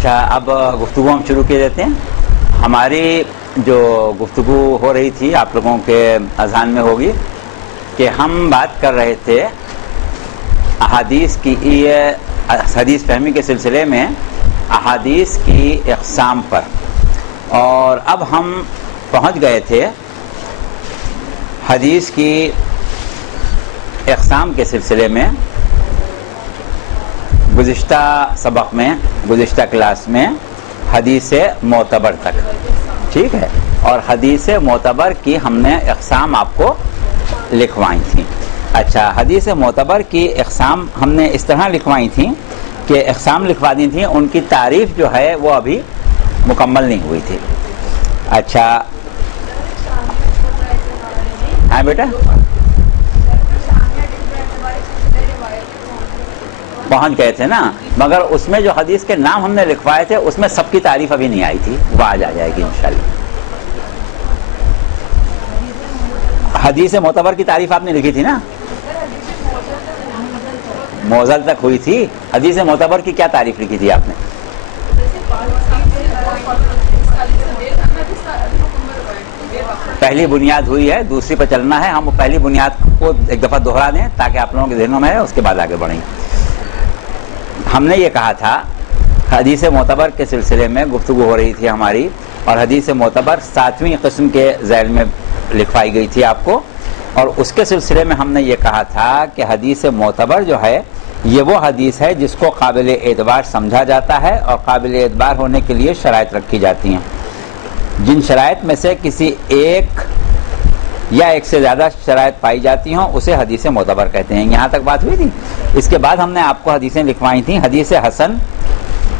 اچھا، اب گفتگو ہم شروع کر دیتے ہیں. ہماری جو گفتگو ہو رہی تھی آپ لوگوں کے اذہان میں ہوگی کہ ہم بات کر رہے تھے احادیث کی حدیث فہمی کے سلسلے میں احادیث کی اقسام پر، اور اب ہم پہنچ گئے تھے حدیث کی اقسام کے سلسلے میں گزشتہ سبق میں، گزشتہ کلاس میں حدیث معتبر تک. ٹھیک ہے، اور حدیث معتبر کی ہم نے اقسام آپ کو لکھوائی تھیں. اچھا، حدیث معتبر کی اقسام ہم نے اس طرح لکھوائی تھیں کہ اقسام لکھوا دی تھیں، ان کی تعریف جو ہے وہ ابھی مکمل نہیں ہوئی تھی. اچھا ہاں بیٹا، پہنچ گئے تھے نا، مگر اس میں جو حدیث کے نام ہم نے لکھوائے تھے اس میں سب کی تعریف ابھی نہیں آئی تھی، وہ آج آ جائے گی انشاءاللہ. حدیث معتبر کی تعریف آپ نے لکھی تھی نا، موزل تک ہوئی تھی. حدیث معتبر کی کیا تعریف لکھی تھی آپ نے؟ پہلی بنیاد ہوئی ہے، دوسری پہ چلنا ہے. ہم پہلی بنیاد کو ایک دفعہ دہرا دیں تاکہ آپ لوگوں کے ذہنوں میں ہے، اس کے بعد آگے بڑھیں. ہم نے یہ کہا تھا حدیث معتبر کے سلسلے میں گفتگو ہو رہی تھی ہماری، اور حدیث معتبر 7ویں قسم کے ذیل میں لکھوائی گئی تھی آپ کو. اور اس کے سلسلے میں ہم نے یہ کہا تھا کہ حدیث معتبر جو ہے یہ وہ حدیث ہے جس کو قابل اعتبار سمجھا جاتا ہے، اور قابل اعتبار ہونے کے لیے شرائط رکھی جاتی ہیں. جن شرائط میں سے کسی ایک یا ایک سے زیادہ شرائط پائی جاتی ہوں اسے حدیث معتبر کہتے ہیں. یہاں تک بات ہوئی تھی. اس کے بعد ہم نے آپ کو حدیثیں لکھوائی تھیں، حدیث حسن،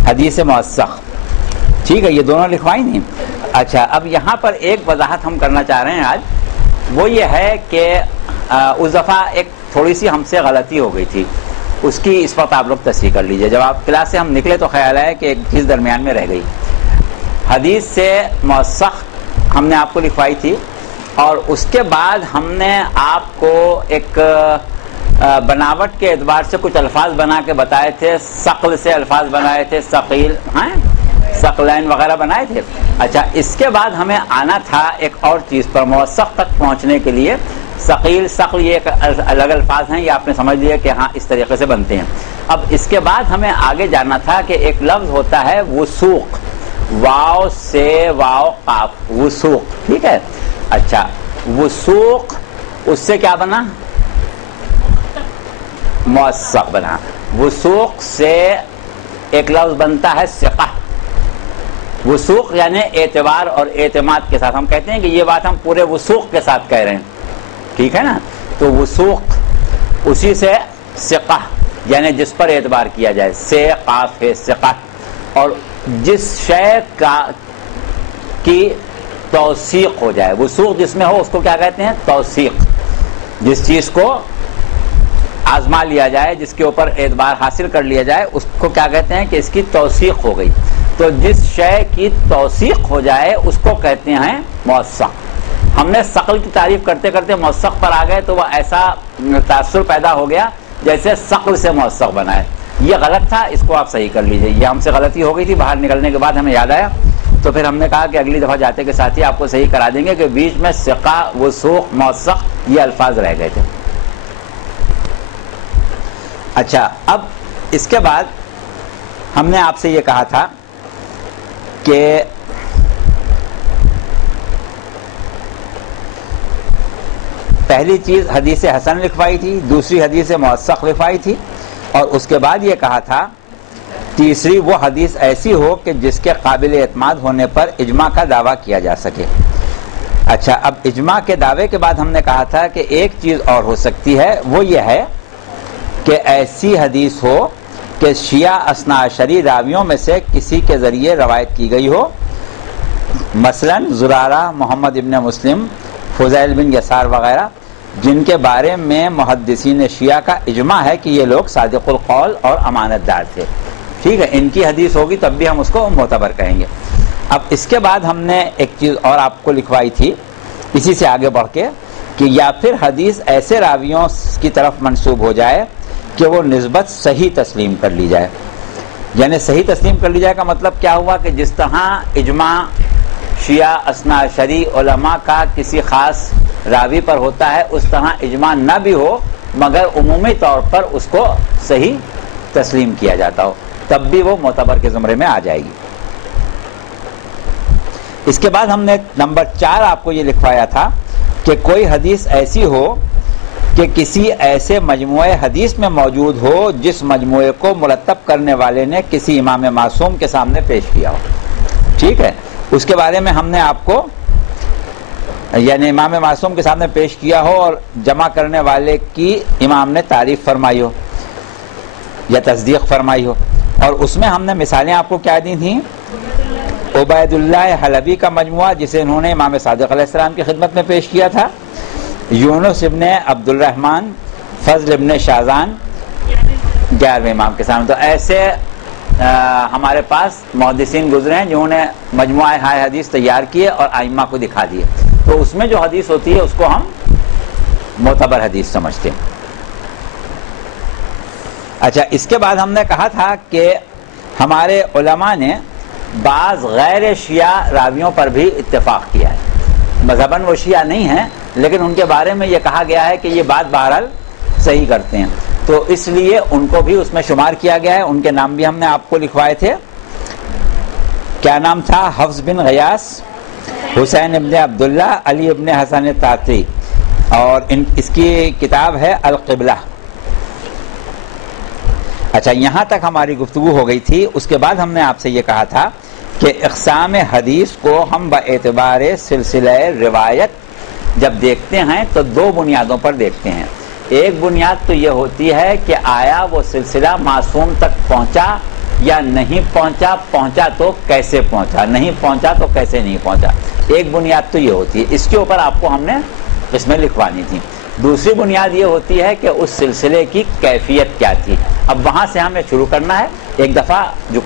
حدیث موثق. ٹھیک ہے، یہ دونوں لکھوائی تھیں. اچھا، اب یہاں پر ایک وضاحت ہم کرنا چاہ رہے ہیں آج، وہ یہ ہے کہ اس دفعہ ایک تھوڑی سی ہم سے غلطی ہو گئی تھی، اس کی اس وقت آپ لوگ تصحیح کر لیجئے. جب آپ کلاس سے ہم نکلے تو خیال ہے کہ ایک چیز درمیان میں رہ گئی. حدیث سے موثق ہم نے آپ کو لکھوائی تھی، اور اس کے بعد ہم نے آپ کو ایک بناوٹ کے اعتبار سے کچھ الفاظ بنا کے بتائے تھے. ثقل سے الفاظ بنائے تھے، ثقیل، ہاں ثقلین وغیرہ بنائے تھے. اچھا، اس کے بعد ہمیں آنا تھا ایک اور چیز پر موثق تک پہنچنے کے لیے. ثقیل، ثقل یہ ایک الگ الفاظ ہیں، یہ آپ نے سمجھ لیا کہ ہاں اس طریقے سے بنتے ہیں. اب اس کے بعد ہمیں آگے جانا تھا کہ ایک لفظ ہوتا ہے وثوق، واو سے واو قاف، وثوق. ٹھیک ہے. اچھا، وثوق اس سے کیا بنا؟ موثق بنا. وثوق سے ایک لفظ بنتا ہے ثقہ. وثوق یعنی اعتبار اور اعتماد کے ساتھ. ہم کہتے ہیں کہ یہ بات ہم پورے وثوق کے ساتھ کہہ رہے ہیں. ٹھیک ہے نا. تو وثوق اسی سے ثقہ یعنی جس پر اعتبار کیا جائے، سے قاف ہے ثقہ. اور جس شے کی توثیق ہو جائے، وثوق جس میں ہو اس کو کیا کہتے ہیں؟ توثیق. جس چیز کو آزما لیا جائے، جس کے اوپر اعتبار حاصل کر لیا جائے، اس کو کیا کہتے ہیں کہ اس کی توثیق ہو گئی. تو جس شے کی توثیق ہو جائے اس کو کہتے ہیں موثق. ہم نے ثقل کی تعریف کرتے کرتے موثق پر آ گئے تو وہ ایسا تاثر پیدا ہو گیا جیسے ثقل سے موثق بنائے. یہ غلط تھا، اس کو آپ صحیح کر لیجئے. یہ ہم سے غلطی ہو گئی تھی، باہر نکلنے کے بعد ہمیں یاد آیا، تو پھر ہم نے کہا کہ اگلی دفعہ جاتے کے ساتھ ہی آپ کو صحیح کرا دیں گے کہ بیچ میں ثقہ، وثوق، موثق یہ الفاظ رہ گئے تھے. اچھا، اب اس کے بعد ہم نے آپ سے یہ کہا تھا کہ پہلی چیز حدیث حسن لکھوائی تھی، دوسری حدیث موثق لکھوائی تھی، اور اس کے بعد یہ کہا تھا تیسری وہ حدیث ایسی ہو کہ جس کے قابل اعتماد ہونے پر اجماع کا دعویٰ کیا جا سکے. اچھا، اب اجماع کے دعوے کے بعد ہم نے کہا تھا کہ ایک چیز اور ہو سکتی ہے، وہ یہ ہے کہ ایسی حدیث ہو کہ شیعہ اثنا عشری راویوں میں سے کسی کے ذریعے روایت کی گئی ہو، مثلا زرارہ، محمد ابن مسلم، فضیل بن یسار وغیرہ، جن کے بارے میں محدثین شیعہ کا اجماع ہے کہ یہ لوگ صادق القول اور امانت دار تھے. ٹھیک ہے، ان کی حدیث ہوگی تب بھی ہم اس کو معتبر کہیں گے. اب اس کے بعد ہم نے ایک چیز اور آپ کو لکھوائی تھی اسی سے آگے بڑھ کے، کہ یا پھر حدیث ایسے راویوں کی طرف منسوب ہو جائے کہ وہ نسبت صحیح تسلیم کر لی جائے. یعنی صحیح تسلیم کر لی جائے کا مطلب کیا ہوا کہ جس طرح اجماع شیعہ اثنا عشری علماء کا کسی خاص راوی پر ہوتا ہے، اس طرح اجماع نہ بھی ہو مگر عمومی طور پر اس کو صحیح تسلیم کیا جاتا ہو، تب بھی وہ معتبر کے زمرے میں آ جائے گی۔ اس کے بعد ہم نے نمبر 4 آپ کو یہ لکھوایا تھا کہ کوئی حدیث ایسی ہو کہ کسی ایسے مجموعہ حدیث میں موجود ہو جس مجموعے کو مرتب کرنے والے نے کسی امام معصوم کے سامنے پیش کیا ہو۔ ٹھیک ہے، اس کے بارے میں ہم نے آپ کو یعنی امام معصوم کے سامنے پیش کیا ہو اور جمع کرنے والے کی امام نے تعریف فرمائی ہو یا تصدیق فرمائی ہو، اور اس میں ہم نے مثالیں آپ کو کیا دی تھیں؟ عبید اللہ حلبی کا مجموعہ جسے انہوں نے امام صادق علیہ السلام کی خدمت میں پیش کیا تھا، یونس ابن عبد الرحمن، فضل ابن شازان 11ویں امام کے سامنے۔ تو ایسے ہمارے پاس محدثین گزرے ہیں جنہوں نے مجموعہ ہائے حدیث تیار کیے اور ائمہ کو دکھا دیے، تو اس میں جو حدیث ہوتی ہے اس کو ہم معتبر حدیث سمجھتے ہیں۔ اچھا، اس کے بعد ہم نے کہا تھا کہ ہمارے علماء نے بعض غیر شیعہ راویوں پر بھی اتفاق کیا ہے، مذہباً وہ شیعہ نہیں ہیں لیکن ان کے بارے میں یہ کہا گیا ہے کہ یہ بات بہرحال صحیح کرتے ہیں، تو اس لیے ان کو بھی اس میں شمار کیا گیا ہے۔ ان کے نام بھی ہم نے آپ کو لکھوائے تھے۔ کیا نام تھا؟ حفص بن غیاث، حسین ابن عبداللہ، علی ابن حسن طاطی، اور اس کی کتاب ہے القبلہ۔ اچھا، یہاں تک ہماری گفتگو ہو گئی تھی۔ اس کے بعد ہم نے آپ سے یہ کہا تھا کہ اقسام حدیث کو ہم باعتبار سلسلہ روایت جب دیکھتے ہیں تو 2 بنیادوں پر دیکھتے ہیں۔ ایک بنیاد تو یہ ہوتی ہے کہ آیا وہ سلسلہ معصوم تک پہنچا یا نہیں پہنچا، پہنچا تو کیسے پہنچا، نہیں پہنچا تو کیسے نہیں پہنچا۔ ایک بنیاد تو یہ ہوتی ہے، اس کے اوپر آپ کو ہم نے اس میں لکھوانی تھی۔ دوسری بنیاد یہ ہوتی ہے کہ اس سلسلے کی کیفیت کیا تھی۔ اب وہاں سے ہمیں شروع کرنا ہے۔ ایک دفعہ جو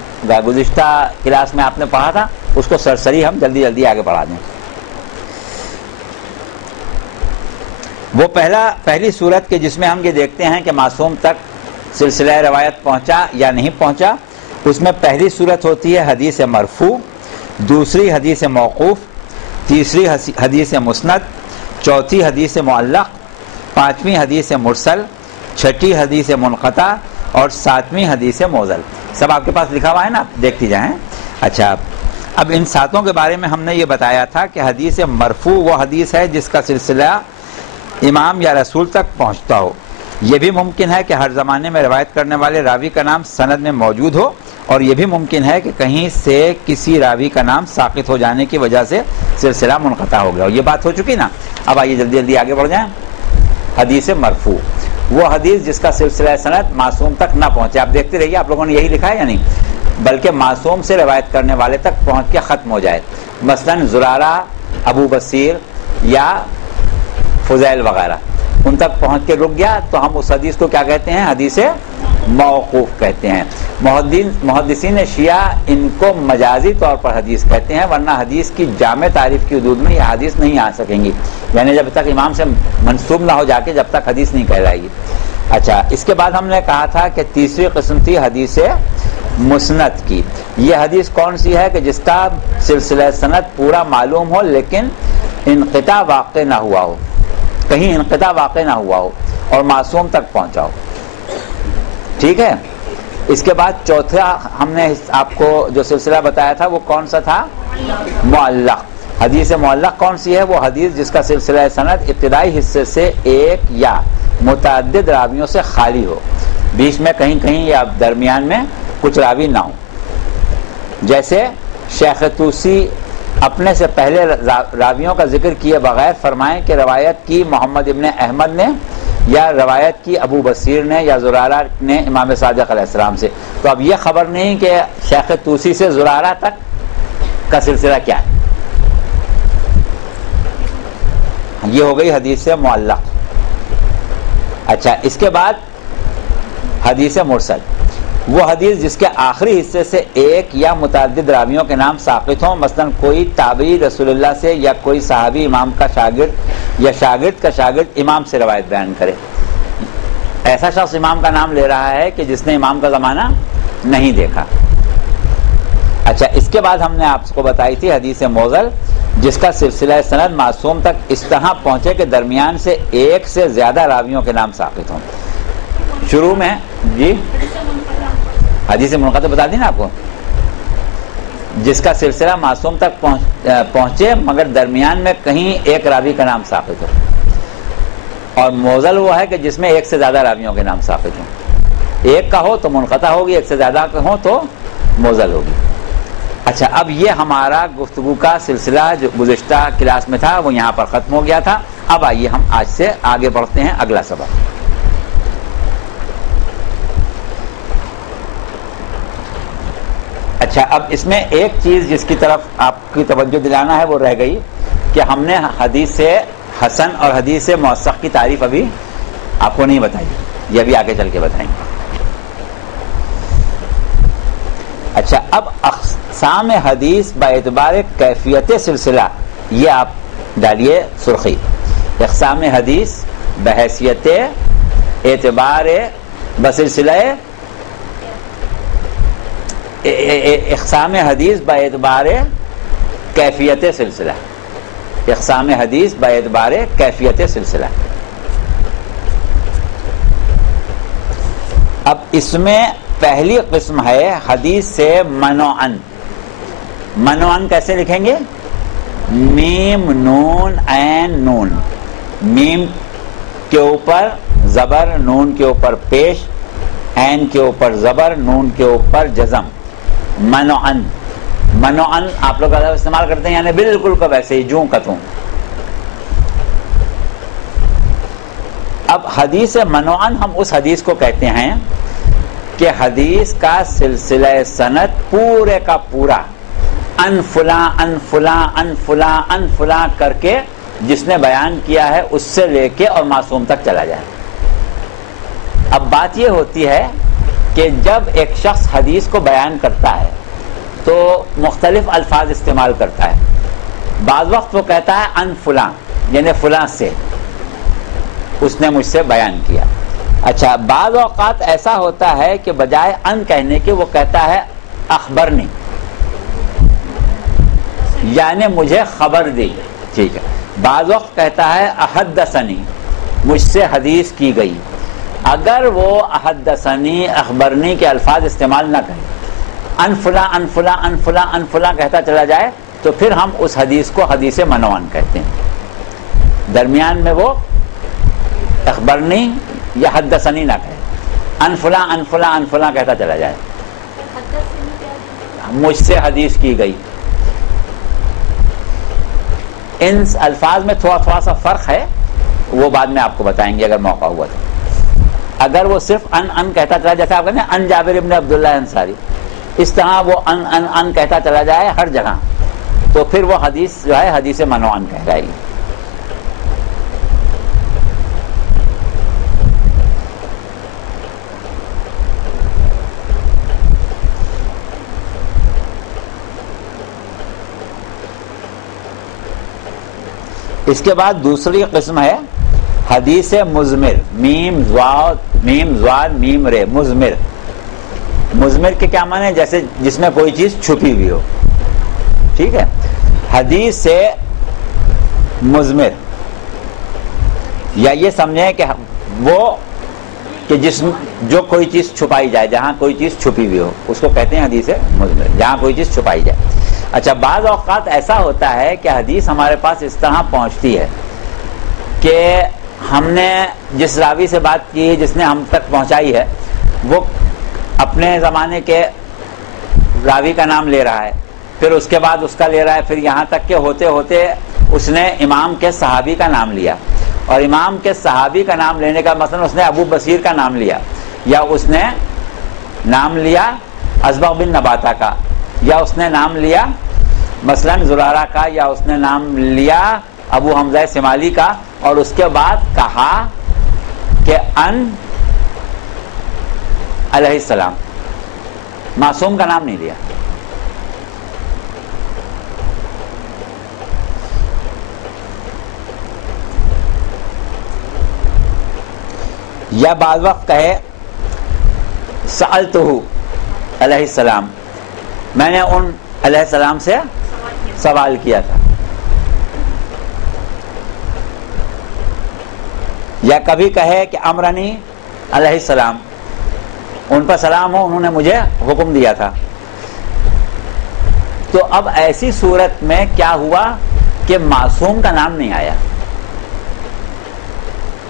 گزشتہ کلاس میں آپ نے پڑھا تھا اس کو سرسری ہم جلدی جلدی آگے بڑھا دیں۔ وہ پہلی صورت کے جس میں ہم یہ دیکھتے ہیں کہ معصوم تک سلسلہ روایت پہنچا یا نہیں پہنچا، اس میں پہلی صورت ہوتی ہے حدیث مرفوع، دوسری حدیث موقوف، تیسری حدیث مسند، چوتھی حدیث معلق، پانچویں حدیث مرسل، چھٹی حدیث منقطع اور ساتویں حدیث معضل۔ سب آپ کے پاس لکھا ہوا ہے نا، دیکھتی جائیں۔ اچھا، اب ان ساتوں کے بارے میں ہم نے یہ بتایا تھا کہ حدیث مرفوع وہ حدیث ہے جس کا سلسلہ امام یا رسول تک پہنچتا ہو۔ یہ بھی ممکن ہے کہ ہر زمانے میں روایت کرنے والے راوی کا نام سند میں موجود ہو، اور یہ بھی ممکن ہے کہ کہیں سے کسی راوی کا نام ساقط ہو جانے کی وجہ سے سلسلہ منقطع ہو گیا ہو۔ یہ بات ہو چکی نا۔ اب آئیے جلدی جلدی آگے بڑھ جائیں۔ حدیث مرفوع وہ حدیث جس کا سلسلہ سند معصوم تک نہ پہنچے۔ آپ دیکھتے رہیے، آپ لوگوں نے یہی لکھا ہے یا نہیں؟ بلکہ معصوم سے روایت کرنے والے تک پہنچ کے ختم ہو جائے، مثلاً زرارہ، ابو بصیر یا فضیل وغیرہ، ان تک پہنچ کے رک گیا تو ہم اس حدیث کو کیا کہتے ہیں؟ حدیث موقوف کہتے ہیں۔ محدثین شیعہ ان کو مجازی طور پر حدیث کہتے ہیں، ورنہ حدیث کی جامع تعریف کی حدود میں یہ حدیث نہیں آ سکیں گی، یعنی جب تک امام سے منسوب نہ ہو جا کے جب تک حدیث نہیں کہلائے گی۔ اچھا، اس کے بعد ہم نے کہا تھا کہ تیسری قسم تھی حدیث مسند کی۔ یہ حدیث کون سی ہے کہ جس کا سلسلہ سند پورا معلوم ہو لیکن انقطاع واقع نہ ہوا ہو، کہیں انقطاع واقع نہ ہوا ہو اور معصوم تک پہنچا ہو۔ ٹھیک ہے، اس کے بعد چوتھا ہم نے آپ کو جو سلسلہ بتایا تھا وہ کون سا تھا؟ معلق۔ حدیث معلق کون سی ہے؟ وہ حدیث جس کا سلسلہ سند ابتدائی حصے سے ایک یا متعدد راویوں سے خالی ہو، بیچ میں کہیں کہیں یا درمیان میں کچھ راوی نہ ہو۔ جیسے شیخ طوسی اپنے سے پہلے راویوں کا ذکر کیے بغیر فرمائیں کہ روایت کی محمد ابن احمد نے، یا روایت کی ابو بصیر نے، یا زرارہ نے امام صادق علیہ السلام سے، تو اب یہ خبر نہیں کہ شیخ طوسی سے زرارہ تک کا سلسلہ کیا ہے۔ یہ ہو گئی حدیث معلق۔ اچھا، اس کے بعد حدیث مرسل، وہ حدیث جس کے آخری حصے سے ایک یا متعدد راویوں کے نام ساقط ہوں، مثلا کوئی تابعی رسول اللہ سے، یا کوئی صحابی امام کا شاگرد، یا شاگرد کا شاگرد امام سے روایت بیان کرے۔ ایسا شخص امام کا نام لے رہا ہے کہ جس نے امام کا زمانہ نہیں دیکھا. اچھا، اس کے بعد ہم نے آپ کو بتائی تھی حدیث موصل جس کا سلسلہ سند معصوم تک اس طرح پہنچے کہ درمیان سے ایک سے زیادہ راویوں کے نام ثابت ہوں. شروع میں جی حدیث منقطع بتا دی نا آپ کو، جس کا سلسلہ معصوم تک پہنچے مگر درمیان میں کہیں ایک راوی کا نام ثابت ہو. اور موصل وہ ہے کہ جس میں ایک سے زیادہ راویوں کے نام ثابت ہوں. ایک کا ہو تو منقطع ہوگی، ایک سے زیادہ کا ہو تو موصل ہوگی. اچھا، اب یہ ہمارا گفتگو کا سلسلہ جو گزشتہ کلاس میں تھا وہ یہاں پر ختم ہو گیا تھا. اب آئیے ہم آج سے آگے بڑھتے ہیں اگلا سبق. اچھا، اب اس میں ایک چیز جس کی طرف آپ کی توجہ دلانا ہے وہ رہ گئی کہ ہم نے حدیث حسن اور حدیث موثق کی تعریف ابھی آپ کو نہیں بتائی، یہ بھی آگے چل کے بتائیں گے. اچھا، اب اقسام حدیث باعتبار کیفیت سلسلہ، یہ آپ ڈالیے سرخی. اقسام حدیث بحیثیت اعتبار بسلسلہ، اقسام حدیث باعتبار کیفیت سلسلہ. اقسام حدیث باعتبار کیفیت سلسلہ. اب اس میں پہلی قسم ہے حدیث سے منوعن. منوعن کیسے لکھیں گے؟ میم نون عین نون، میم کے اوپر زبر، نون کے اوپر پیش، عین کے اوپر زبر، نون کے اوپر جزم. منوعن. منوعن آپ لوگ استعمال کرتے ہیں یعنی بالکل کو ویسے ہی جوں کا توں. اب حدیث منوعن ہم اس حدیث کو کہتے ہیں کہ حدیث کا سلسلہ سند پورے کا پورا ان فلاں ان فلاں ان فلاں ان فلاں کر کے جس نے بیان کیا ہے اس سے لے کے اور معصوم تک چلا جائے. اب بات یہ ہوتی ہے کہ جب ایک شخص حدیث کو بیان کرتا ہے تو مختلف الفاظ استعمال کرتا ہے. بعض وقت وہ کہتا ہے ان فلاں یعنی فلاں سے اس نے مجھ سے بیان کیا. اچھا، بعض اوقات ایسا ہوتا ہے کہ بجائے ان کہنے کے وہ کہتا ہے اخبرنی یعنی مجھے خبر دی. ٹھیک ہے. بعض وقت کہتا ہے احدثنی مجھ سے حدیث کی گئی. اگر وہ احدثنی اخبرنی کے الفاظ استعمال نہ کرے، ان فلاں ان فلاں ان فلاں ان فلاں کہتا چلا جائے تو پھر ہم اس حدیث کو حدیث منوعن کہتے ہیں. درمیان میں وہ اخبرنی یا حدثنی نہ کہے، ان فلاں ان فلاں ان فلاں کہتا چلا جائے. مجھ سے حدیث کی گئی. ان الفاظ میں تھوڑا سا فرق ہے، وہ بعد میں آپ کو بتائیں گے اگر موقع ہوا تو. اگر وہ صرف ان کہتا چلا، جیسے آپ کہتے ہیں ان جابر ابن عبداللہ انصاری، اس طرح وہ ان کہتا چلا جائے ہر جگہ تو پھر وہ حدیث جو ہے حدیث منوعن کہلائے گی. اس کے بعد دوسری قسم ہے حدیث مضمر. میم زواد میم رے. مضمر. مضمر کے کیا معنی ہے؟ جیسے جس میں کوئی چیز چھپی ہوئی ہو. ٹھیک ہے. حدیث سے مضمر یا یہ سمجھیں کہ وہ کہ جو کوئی چیز چھپائی جائے، جہاں کوئی چیز چھپی ہوئی ہو اس کو کہتے ہیں حدیث مضمر، جہاں کوئی چیز چھپائی جائے. اچھا، بعض اوقات ایسا ہوتا ہے کہ حدیث ہمارے پاس اس طرح پہنچتی ہے کہ ہم نے جس راوی سے بات کی، جس نے ہم تک پہنچائی ہے، وہ اپنے زمانے کے راوی کا نام لے رہا ہے، پھر اس کے بعد اس کا لے رہا ہے، پھر یہاں تک کہ ہوتے ہوتے اس نے امام کے صحابی کا نام لیا. اور امام کے صحابی کا نام لینے کا مثلا اس نے ابو بصیر کا نام لیا، یا اس نے نام لیا ازبغ بن نباتہ کا، یا اس نے نام لیا مثلا زرارہ کا، یا اس نے نام لیا ابو حمزہ سمالی کا، اور اس کے بعد کہا کہ ان علیہ السلام. معصوم کا نام نہیں لیا. یا بعض وقت کہے سألتہ علیہ السلام، میں نے ان علیہ السلام سے سوال کیا تھا. یا کبھی کہے کہ امرنی علیہ السلام، ان پر سلام ہو، انہوں نے مجھے حکم دیا تھا. تو اب ایسی صورت میں کیا ہوا کہ معصوم کا نام نہیں آیا.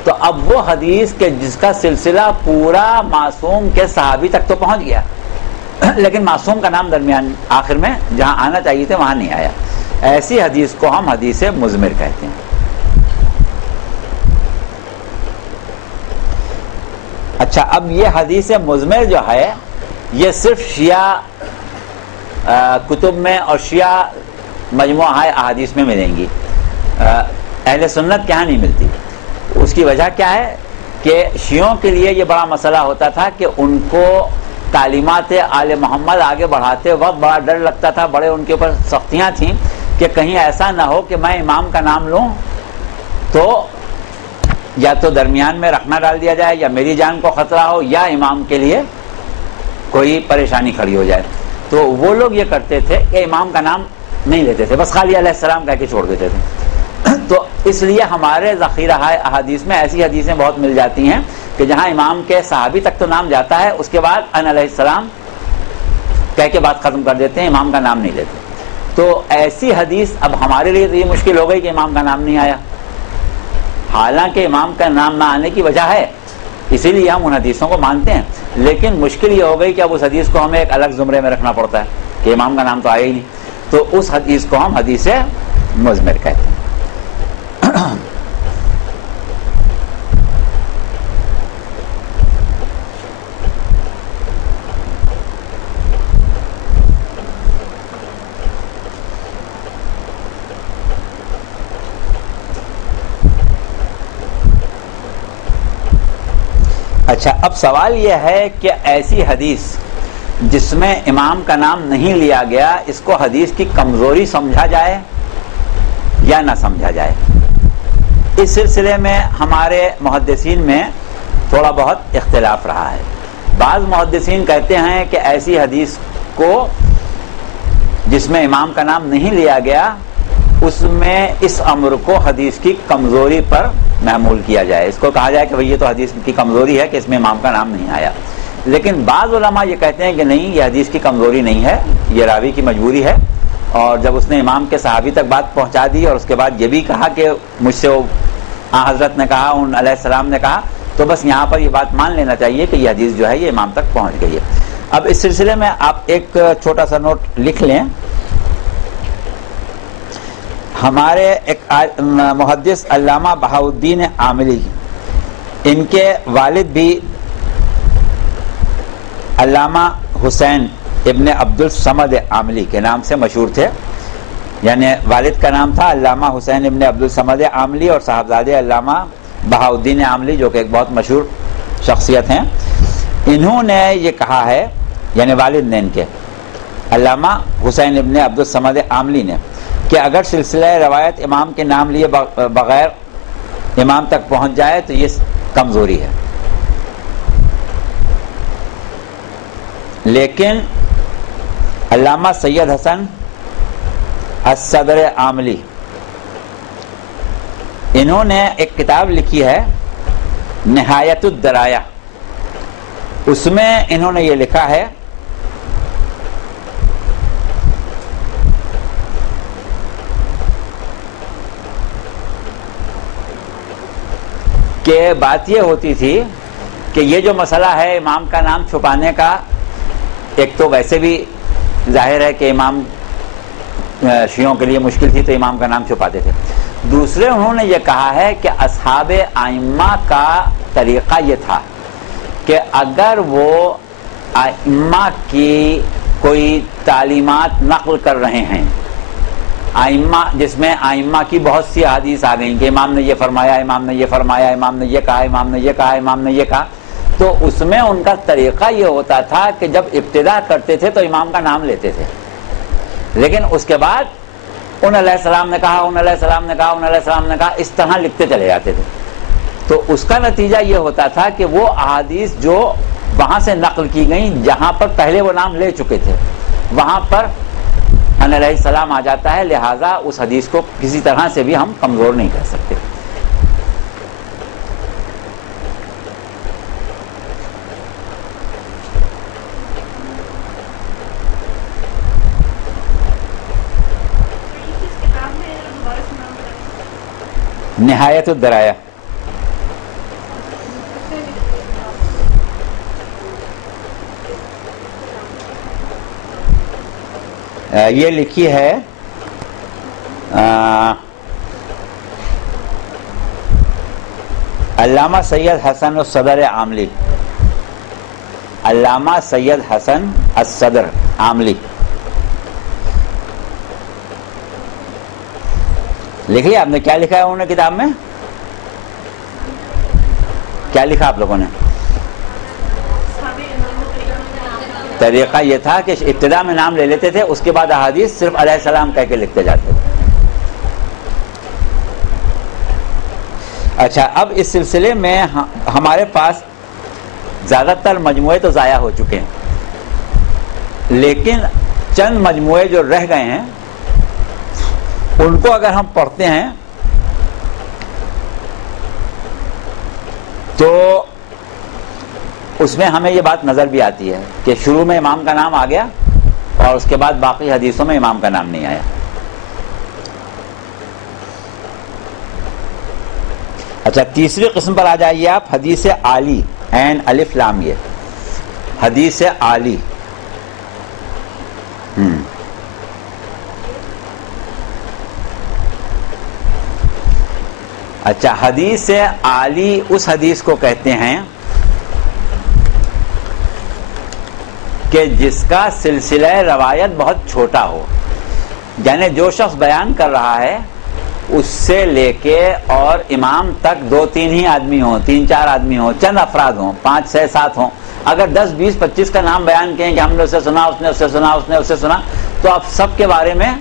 تو اب وہ حدیث کہ جس کا سلسلہ پورا معصوم کے صحابی تک تو پہنچ گیا، لیکن معصوم کا نام درمیان آخر میں جہاں آنا چاہیے تھے وہاں نہیں آیا. ایسی حدیث کو ہم حدیث مضمر کہتے ہیں. اچھا، اب یہ حدیث مضمر جو ہے یہ صرف شیعہ کتب میں اور شیعہ مجموعہ احادیث میں ملیں گی، اہل سنت کے ہاں نہیں ملتی. اس کی وجہ کیا ہے کہ شیعوں کے لیے یہ بڑا مسئلہ ہوتا تھا کہ ان کو تعلیمات آل محمد آگے بڑھاتے وقت بڑا ڈر لگتا تھا، بڑے ان کے اوپر سختیاں تھیں کہ کہیں ایسا نہ ہو کہ میں امام کا نام لوں تو یا تو درمیان میں رکھنا ڈال دیا جائے، یا میری جان کو خطرہ ہو، یا امام کے لیے کوئی پریشانی کھڑی ہو جائے. تو وہ لوگ یہ کرتے تھے کہ امام کا نام نہیں لیتے تھے، بس خالی علیہ السلام کہہ کے چھوڑ دیتے تھے. تو اس لیے ہمارے ذخیرہ احادیث میں ایسی حدیثیں بہت مل جاتی ہیں کہ جہاں امام کے صحابی تک تو نام جاتا ہے، اس کے بعد ان علیہ السلام کہہ کے بات ختم کر دیتے ہیں، امام کا نام نہیں لیتے. تو ایسی حدیث اب ہمارے لیے تو یہ مشکل ہو گئی کہ امام کا نام نہیں آیا، حالانکہ امام کا نام نہ آنے کی وجہ ہے، اسی لیے ہم ان حدیثوں کو مانتے ہیں. لیکن مشکل یہ ہو گئی کہ اب اس حدیث کو ہمیں ایک الگ زمرے میں رکھنا پڑتا ہے کہ امام کا نام تو آیا ہی نہیں. تو اس حدیث کو ہم حدیث مضمر کہتے ہیں. اچھا، اب سوال یہ ہے کہ ایسی حدیث جس میں امام کا نام نہیں لیا گیا، اس کو حدیث کی کمزوری سمجھا جائے یا نہ سمجھا جائے؟ اس سلسلے میں ہمارے محدثین میں تھوڑا بہت اختلاف رہا ہے. بعض محدثین کہتے ہیں کہ ایسی حدیث کو جس میں امام کا نام نہیں لیا گیا، اس میں اس امر کو حدیث کی کمزوری پر محمول کیا جائے، اس کو کہا جائے کہ یہ تو حدیث کی کمزوری ہے کہ اس میں امام کا نام نہیں آیا. لیکن بعض علماء یہ کہتے ہیں کہ نہیں، یہ حدیث کی کمزوری نہیں ہے، یہ راوی کی مجبوری ہے. اور جب اس نے امام کے صحابی تک بات پہنچا دی اور اس کے بعد یہ بھی کہا کہ مجھ سے حضرت نے کہا، ان علیہ السلام نے کہا، تو بس یہاں پر یہ بات مان لینا چاہیے کہ یہ حدیث جو ہے یہ امام تک پہنچ گئی ہے. اب اس سلسلے میں آپ ایک چھوٹا سا نوٹ لکھ لیں. ہمارے ایک محدث علامہ بہاؤالدین عاملی، ان کے والد بھی علامہ حسین ابن عبد الصمد عاملی کے نام سے مشہور تھے. یعنی والد کا نام تھا علامہ حسین ابن عبد الصمد عاملی، اور صاحبزادے علامہ بہاؤالدین عاملی جو کہ ایک بہت مشہور شخصیت ہیں. انہوں نے یہ کہا ہے، یعنی والد نے ان کے علامہ حسین ابن عبد الصمد عاملی نے، کہ اگر سلسلہ روایت امام کے نام لیے بغیر امام تک پہنچ جائے تو یہ کمزوری ہے. لیکن علامہ سید حسن الصدر عاملی، انہوں نے ایک کتاب لکھی ہے نہایت الدرایہ، اس میں انہوں نے یہ لکھا ہے کہ بات یہ ہوتی تھی کہ یہ جو مسئلہ ہے امام کا نام چھپانے کا، ایک تو ویسے بھی ظاہر ہے کہ امام شیعوں کے لیے مشکل تھی تو امام کا نام چھپاتے تھے. دوسرے انہوں نے یہ کہا ہے کہ اصحاب ائمہ کا طریقہ یہ تھا کہ اگر وہ ائمہ کی کوئی تعلیمات نقل کر رہے ہیں، ائمہ جس میں ائمہ کی بہت سی احادیث آ گئیں کہ امام نے یہ فرمایا، امام نے یہ فرمایا، امام نے یہ کہا، امام نے یہ کہا، امام نے یہ کہا، تو اس میں ان کا طریقہ یہ ہوتا تھا کہ جب ابتدا کرتے تھے تو امام کا نام لیتے تھے، لیکن اس کے بعد ان علیہ السلام نے کہا، ان علیہ السلام نے کہا، ان علیہ السلام نے کہا، اس طرح لکھتے چلے جاتے تھے. تو اس کا نتیجہ یہ ہوتا تھا کہ وہ احادیث جو وہاں سے نقل کی گئی جہاں پر پہلے وہ نام لے چکے تھے، وہاں پر ان علیہ السلام آ جاتا ہے، لہٰذا اس حدیث کو کسی طرح سے بھی ہم کمزور نہیں کر سکتے۔ نہایت الدرایہ، یہ لکھی ہے علامہ سید حسن الصدر عاملی، علامہ سید حسن الصدر عاملی، لکھ لیا آپ نے؟ کیا لکھا ہے انہوں نے کتاب میں؟ کیا لکھا آپ لوگوں نے؟ طریقہ یہ تھا کہ ابتدا میں نام لے لیتے تھے، اس کے بعد احادیث صرف علیہ السلام کہہ کے لکھتے جاتے تھے۔ اچھا، اب اس سلسلے میں ہمارے پاس زیادہ تر مجموعے تو ضائع ہو چکے ہیں، لیکن چند مجموعے جو رہ گئے ہیں ان کو اگر ہم پڑھتے ہیں تو اس میں ہمیں یہ بات نظر بھی آتی ہے کہ شروع میں امام کا نام آ گیا اور اس کے بعد باقی حدیثوں میں امام کا نام نہیں آیا۔ اچھا، تیسری قسم پر آ جائیے آپ، حدیث عالی، عین الف لام، یہ حدیث عالی۔ اچھا، حدیث عالی اس حدیث کو کہتے ہیں کہ جس کا سلسلہ روایت بہت چھوٹا ہو، یعنی جو شخص بیان کر رہا ہے اس سے لے کے اور امام تک 2-3 ہی آدمی ہوں، 3-4 آدمی ہوں، چند افراد ہوں، 5-6-7 ہوں، اگر 10-20-25 کا نام بیان کہیں کہ ہم نے اسے سنا، اس نے اسے سنا، اس نے اسے سنا، تو اب سب کے بارے میں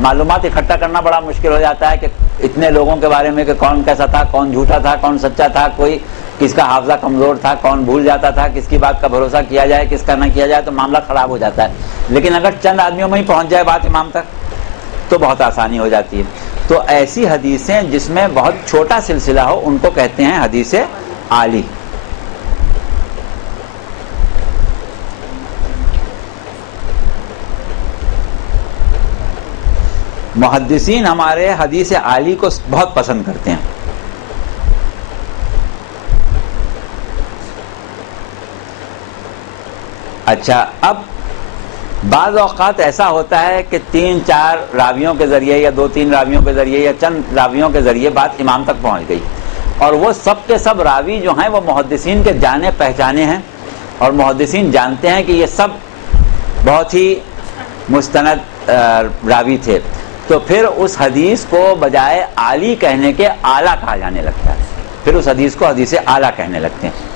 معلومات اکٹھا کرنا بڑا مشکل ہو جاتا ہے کہ اتنے لوگوں کے بارے میں کہ کون کیسا تھا، کون جھوٹا تھا، کون سچا تھا، کوئی کس کا حافظہ کمزور تھا، کون بھول جاتا تھا، کس کی بات کا بھروسہ کیا جائے، کس کا نہ کیا جائے، تو معاملہ خراب ہو جاتا ہے۔ لیکن اگر چند آدمیوں میں ہی پہنچ جائے بات امام تک تو بہت آسانی ہو جاتی ہے۔ تو ایسی حدیثیں جس میں بہت چھوٹا سلسلہ ہو ان کو کہتے ہیں حدیث عالی۔ محدثین ہمارے حدیث عالی کو بہت پسند کرتے ہیں۔ اچھا، اب بعض اوقات ایسا ہوتا ہے کہ 3-4 راویوں کے ذریعے یا 2-3 راویوں کے ذریعے یا چند راویوں کے ذریعے بات امام تک پہنچ گئی، اور وہ سب کے سب راوی جو ہیں وہ محدثین کے جانے پہچانے ہیں، اور محدثین جانتے ہیں کہ یہ سب بہت ہی مستند راوی تھے، تو پھر اس حدیث کو بجائے عالی کہنے کے اعلیٰ کہا جانے لگتا ہے، پھر اس حدیث کو حدیث اعلیٰ کہنے لگتے ہیں۔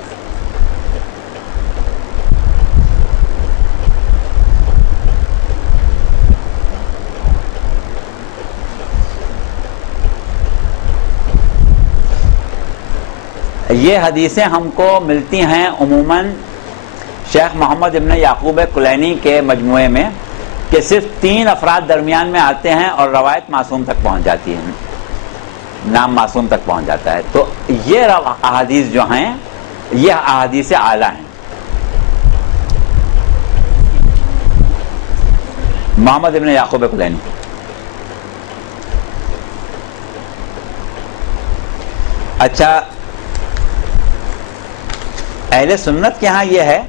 یہ حدیثیں ہم کو ملتی ہیں عموماً شیخ محمد ابن یعقوب کلینی کے مجموعے میں، کہ صرف 3 افراد درمیان میں آتے ہیں اور روایت معصوم تک پہنچ جاتی ہے، نام معصوم تک پہنچ جاتا ہے۔ تو یہ احادیث جو ہیں یہ احادیث اعلیٰ ہیں۔ محمد ابن یعقوب کلینی۔ اچھا، اہل سنت کے ہاں یہ ہے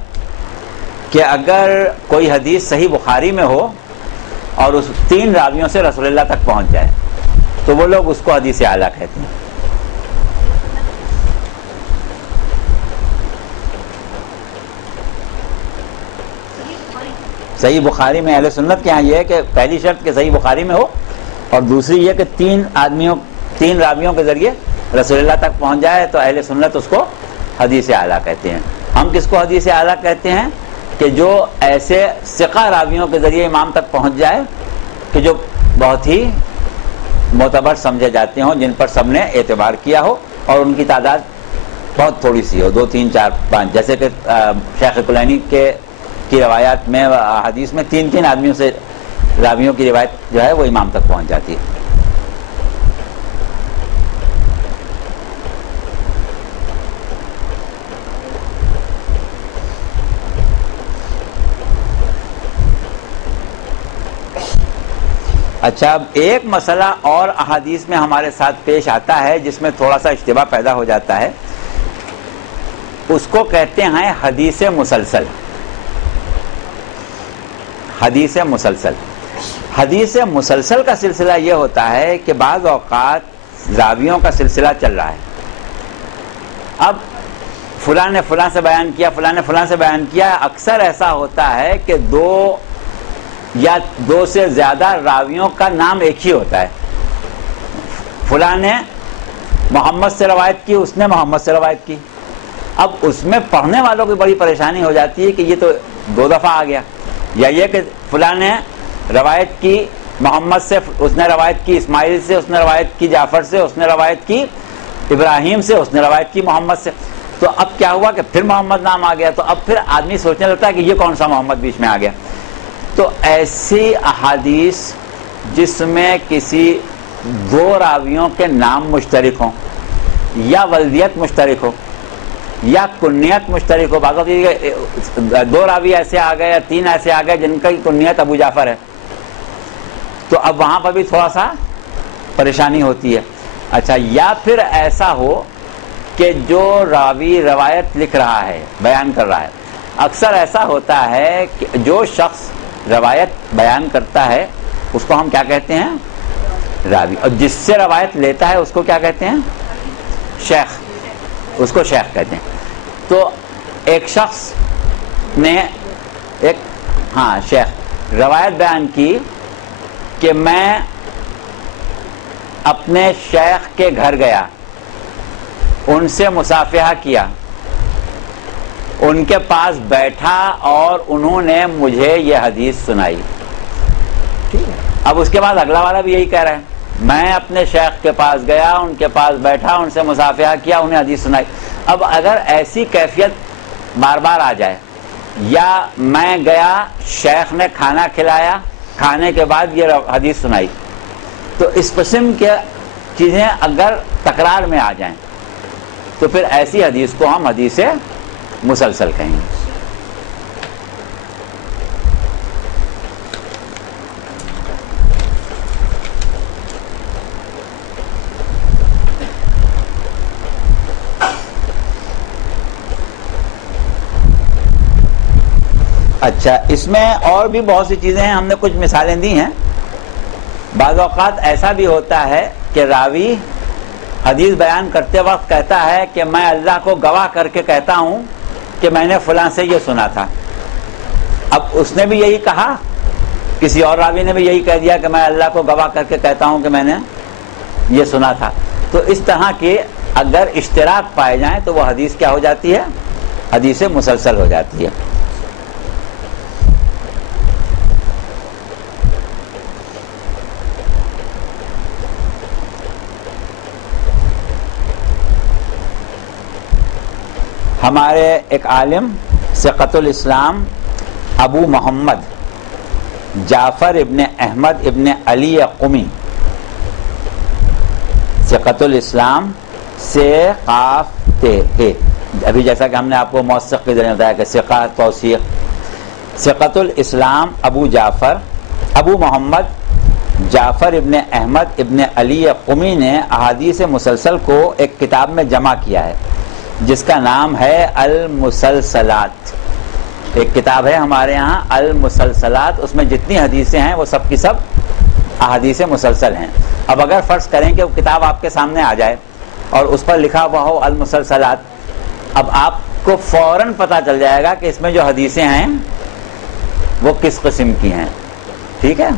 کہ اگر کوئی حدیث صحیح بخاری میں ہو اور اس 3 راویوں سے رسول اللہ تک پہنچ جائے تو وہ لوگ اس کو حدیث اعلیٰ کہتے ہیں۔ صحیح بخاری میں اہل سنت کے ہاں یہ ہے کہ پہلی شرط کہ صحیح بخاری میں ہو، اور دوسری یہ کہ 3 راویوں کے ذریعے رسول اللہ تک پہنچ جائے، تو اہل سنت اس کو حدیث اعلیٰ کہتے ہیں۔ ہم کس کو حدیث اعلیٰ کہتے ہیں؟ کہ جو ایسے ثقہ راویوں کے ذریعے امام تک پہنچ جائے کہ جو بہت ہی معتبر سمجھے جاتے ہوں، جن پر سب نے اعتبار کیا ہو، اور ان کی تعداد بہت تھوڑی سی ہو، 2 3 4 5، جیسے کہ شیخ کلینی کی روایات میں حدیث میں 3 آدمیوں سے راویوں کی روایت جو ہے وہ امام تک پہنچ جاتی ہے۔ اچھا، اب ایک مسئلہ اور احادیث میں ہمارے ساتھ پیش آتا ہے جس میں تھوڑا سا اشتباہ پیدا ہو جاتا ہے، اس کو کہتے ہیں حدیث مسلسل۔ حدیث مسلسل، حدیث مسلسل کا سلسلہ یہ ہوتا ہے کہ بعض اوقات راویوں کا سلسلہ چل رہا ہے، اب فلاں نے فلاں سے بیان کیا، فلاں نے فلاں سے بیان کیا، اکثر ایسا ہوتا ہے کہ 2 یا 2 سے زیادہ راویوں کا نام ایک ہی ہوتا ہے، فلاں نے محمد سے روایت کی، اس نے محمد سے روایت کی، اب اس میں پڑھنے والوں کی بڑی پریشانی ہو جاتی ہے کہ یہ تو 2 دفعہ آ گیا، یا یہ کہ فلاں نے روایت کی محمد سے، اس نے روایت کی اسماعیل سے، اس نے روایت کی جعفر سے، اس نے روایت کی ابراہیم سے، اس نے روایت کی محمد سے، تو اب کیا ہوا کہ پھر محمد نام آ گیا، تو اب پھر آدمی سوچنے لگتا ہے کہ یہ کون سا محمد بیچ میں آ گیا۔ تو ایسی احادیث جس میں کسی 2 راویوں کے نام مشترک ہوں، یا ولدیت مشترک ہو، یا کنیت مشترک ہو، بعض 2 راوی ایسے آ گئے یا 3 ایسے آ گئے جن کی کنیت ابو جعفر ہے، تو اب وہاں پر بھی تھوڑا سا پریشانی ہوتی ہے۔ اچھا، یا پھر ایسا ہو کہ جو راوی روایت لکھ رہا ہے، بیان کر رہا ہے، اکثر ایسا ہوتا ہے کہ جو شخص روایت بیان کرتا ہے اس کو ہم کیا کہتے ہیں؟ راوی، اور جس سے روایت لیتا ہے اس کو کیا کہتے ہیں؟ شیخ، اس کو شیخ کہتے ہیں۔ تو ایک شخص نے شیخ روایت بیان کی کہ میں اپنے شیخ کے گھر گیا، ان سے مصافحہ کیا، ان کے پاس بیٹھا اور انہوں نے مجھے یہ حدیث سنائی، ٹھیک ہے۔ اب اس کے بعد اگلا والا بھی یہی کہہ رہا ہے، میں اپنے شیخ کے پاس گیا، ان کے پاس بیٹھا، ان سے مصافحہ کیا، انہیں حدیث سنائی۔ اب اگر ایسی کیفیت بار بار آ جائے، یا میں گیا، شیخ نے کھانا کھلایا، کھانے کے بعد یہ حدیث سنائی، تو اس قسم کے چیزیں اگر تکرار میں آ جائیں تو پھر ایسی حدیث کو ہم حدیث مسلسل کہیں گے۔ اچھا، اس میں اور بھی بہت سی چیزیں ہیں، ہم نے کچھ مثالیں دی ہیں۔ بعض اوقات ایسا بھی ہوتا ہے کہ راوی حدیث بیان کرتے وقت کہتا ہے کہ میں اللہ کو گواہ کر کے کہتا ہوں کہ میں نے فلاں سے یہ سنا تھا۔ اب اس نے بھی یہی کہا، کسی اور راوی نے بھی یہی کہہ دیا کہ میں اللہ کو گواہ کر کے کہتا ہوں کہ میں نے یہ سنا تھا۔ تو اس طرح کے اگر اشتراک پائے جائیں تو وہ حدیث کیا ہو جاتی ہے؟ حدیث مسلسل ہو جاتی ہے۔ ہمارے ایک عالم ثقۃ الاسلام ابو محمد جعفر ابن احمد ابن علی قمی، ثقۃ الاسلام سے قاف تے ہے، ابھی جیسا کہ ہم نے آپ کو موثق کے ذریعے بتایا کہ ثقہ توثیق، ثقۃ الاسلام ابو محمد جعفر ابن احمد ابن علی قمی نے احادیث مسلسل کو ایک کتاب میں جمع کیا ہے جس کا نام ہے المسلسلات۔ ایک کتاب ہے ہمارے ہاں المسلسلات، اس میں جتنی حدیثیں ہیں وہ سب کی سب احادیث مسلسل ہیں۔ اب اگر فرض کریں کہ وہ کتاب آپ کے سامنے آ جائے اور اس پر لکھا ہوا ہو المسلسلات، اب آپ کو فوراً پتہ چل جائے گا کہ اس میں جو حدیثیں ہیں وہ کس قسم کی ہیں، ٹھیک ہے۔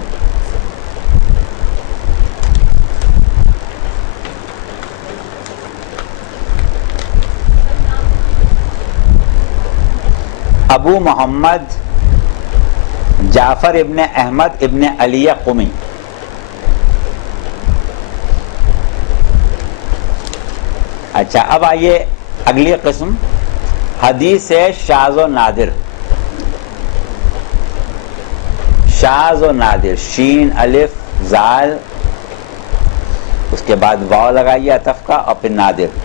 ابو محمد جعفر ابن احمد ابن علی قمی، اچھا اب آئیے اگلی قسم حدیث شاذ و نادر. شاذ و نادر، شین الف زال اس کے بعد واو لگائیے عطف کا اور پھر نادر.